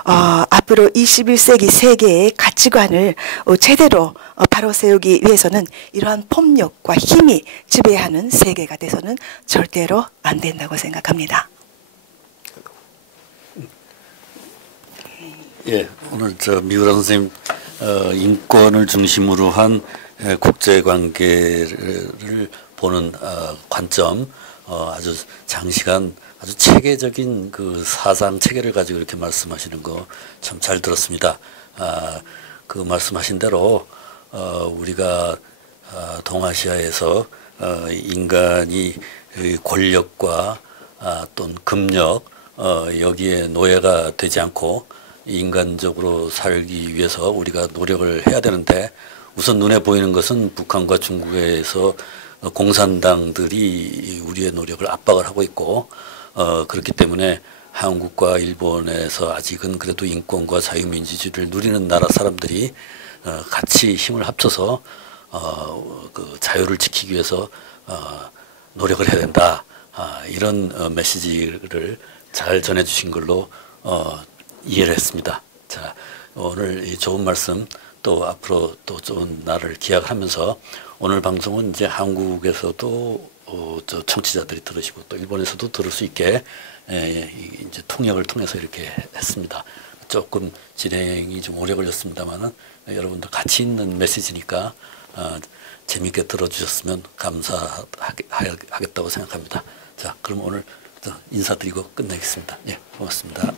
앞으로 21세기 세계의 가치관을 제대로 바로 세우기 위해서는 이러한 폭력과 힘이 지배하는 세계가 돼서는 절대로 안 된다고 생각합니다. 예, 오늘 미우라 선생님 인권을 중심으로 한 국제관계를 보는 관점, 아주 장시간 아주 체계적인 그 사상 체계를 가지고 이렇게 말씀하시는 거 참 잘 들었습니다. 그 말씀하신 대로 우리가 동아시아에서 인간이 권력과 또는 금력 여기에 노예가 되지 않고 인간적으로 살기 위해서 우리가 노력을 해야 되는데, 우선 눈에 보이는 것은 북한과 중국에서 공산당들이 우리의 노력을 압박을 하고 있고, 그렇기 때문에 한국과 일본에서 아직은 그래도 인권과 자유민주주의를 누리는 나라 사람들이 같이 힘을 합쳐서 그 자유를 지키기 위해서 노력을 해야 된다. 이런 메시지를 잘 전해주신 걸로 이해를 했습니다. 자, 오늘 이 좋은 말씀 또 앞으로 또 좋은 날을 기약하면서 오늘 방송은 이제 한국에서도 저 청취자들이 들으시고 또 일본에서도 들을 수 있게 이제 통역을 통해서 이렇게 했습니다. 조금 진행이 좀 오래 걸렸습니다만은 여러분들 가치 있는 메시지니까 재미있게 들어주셨으면 감사하겠다고 생각합니다. 자, 그럼 오늘 인사드리고 끝내겠습니다. 예, 고맙습니다.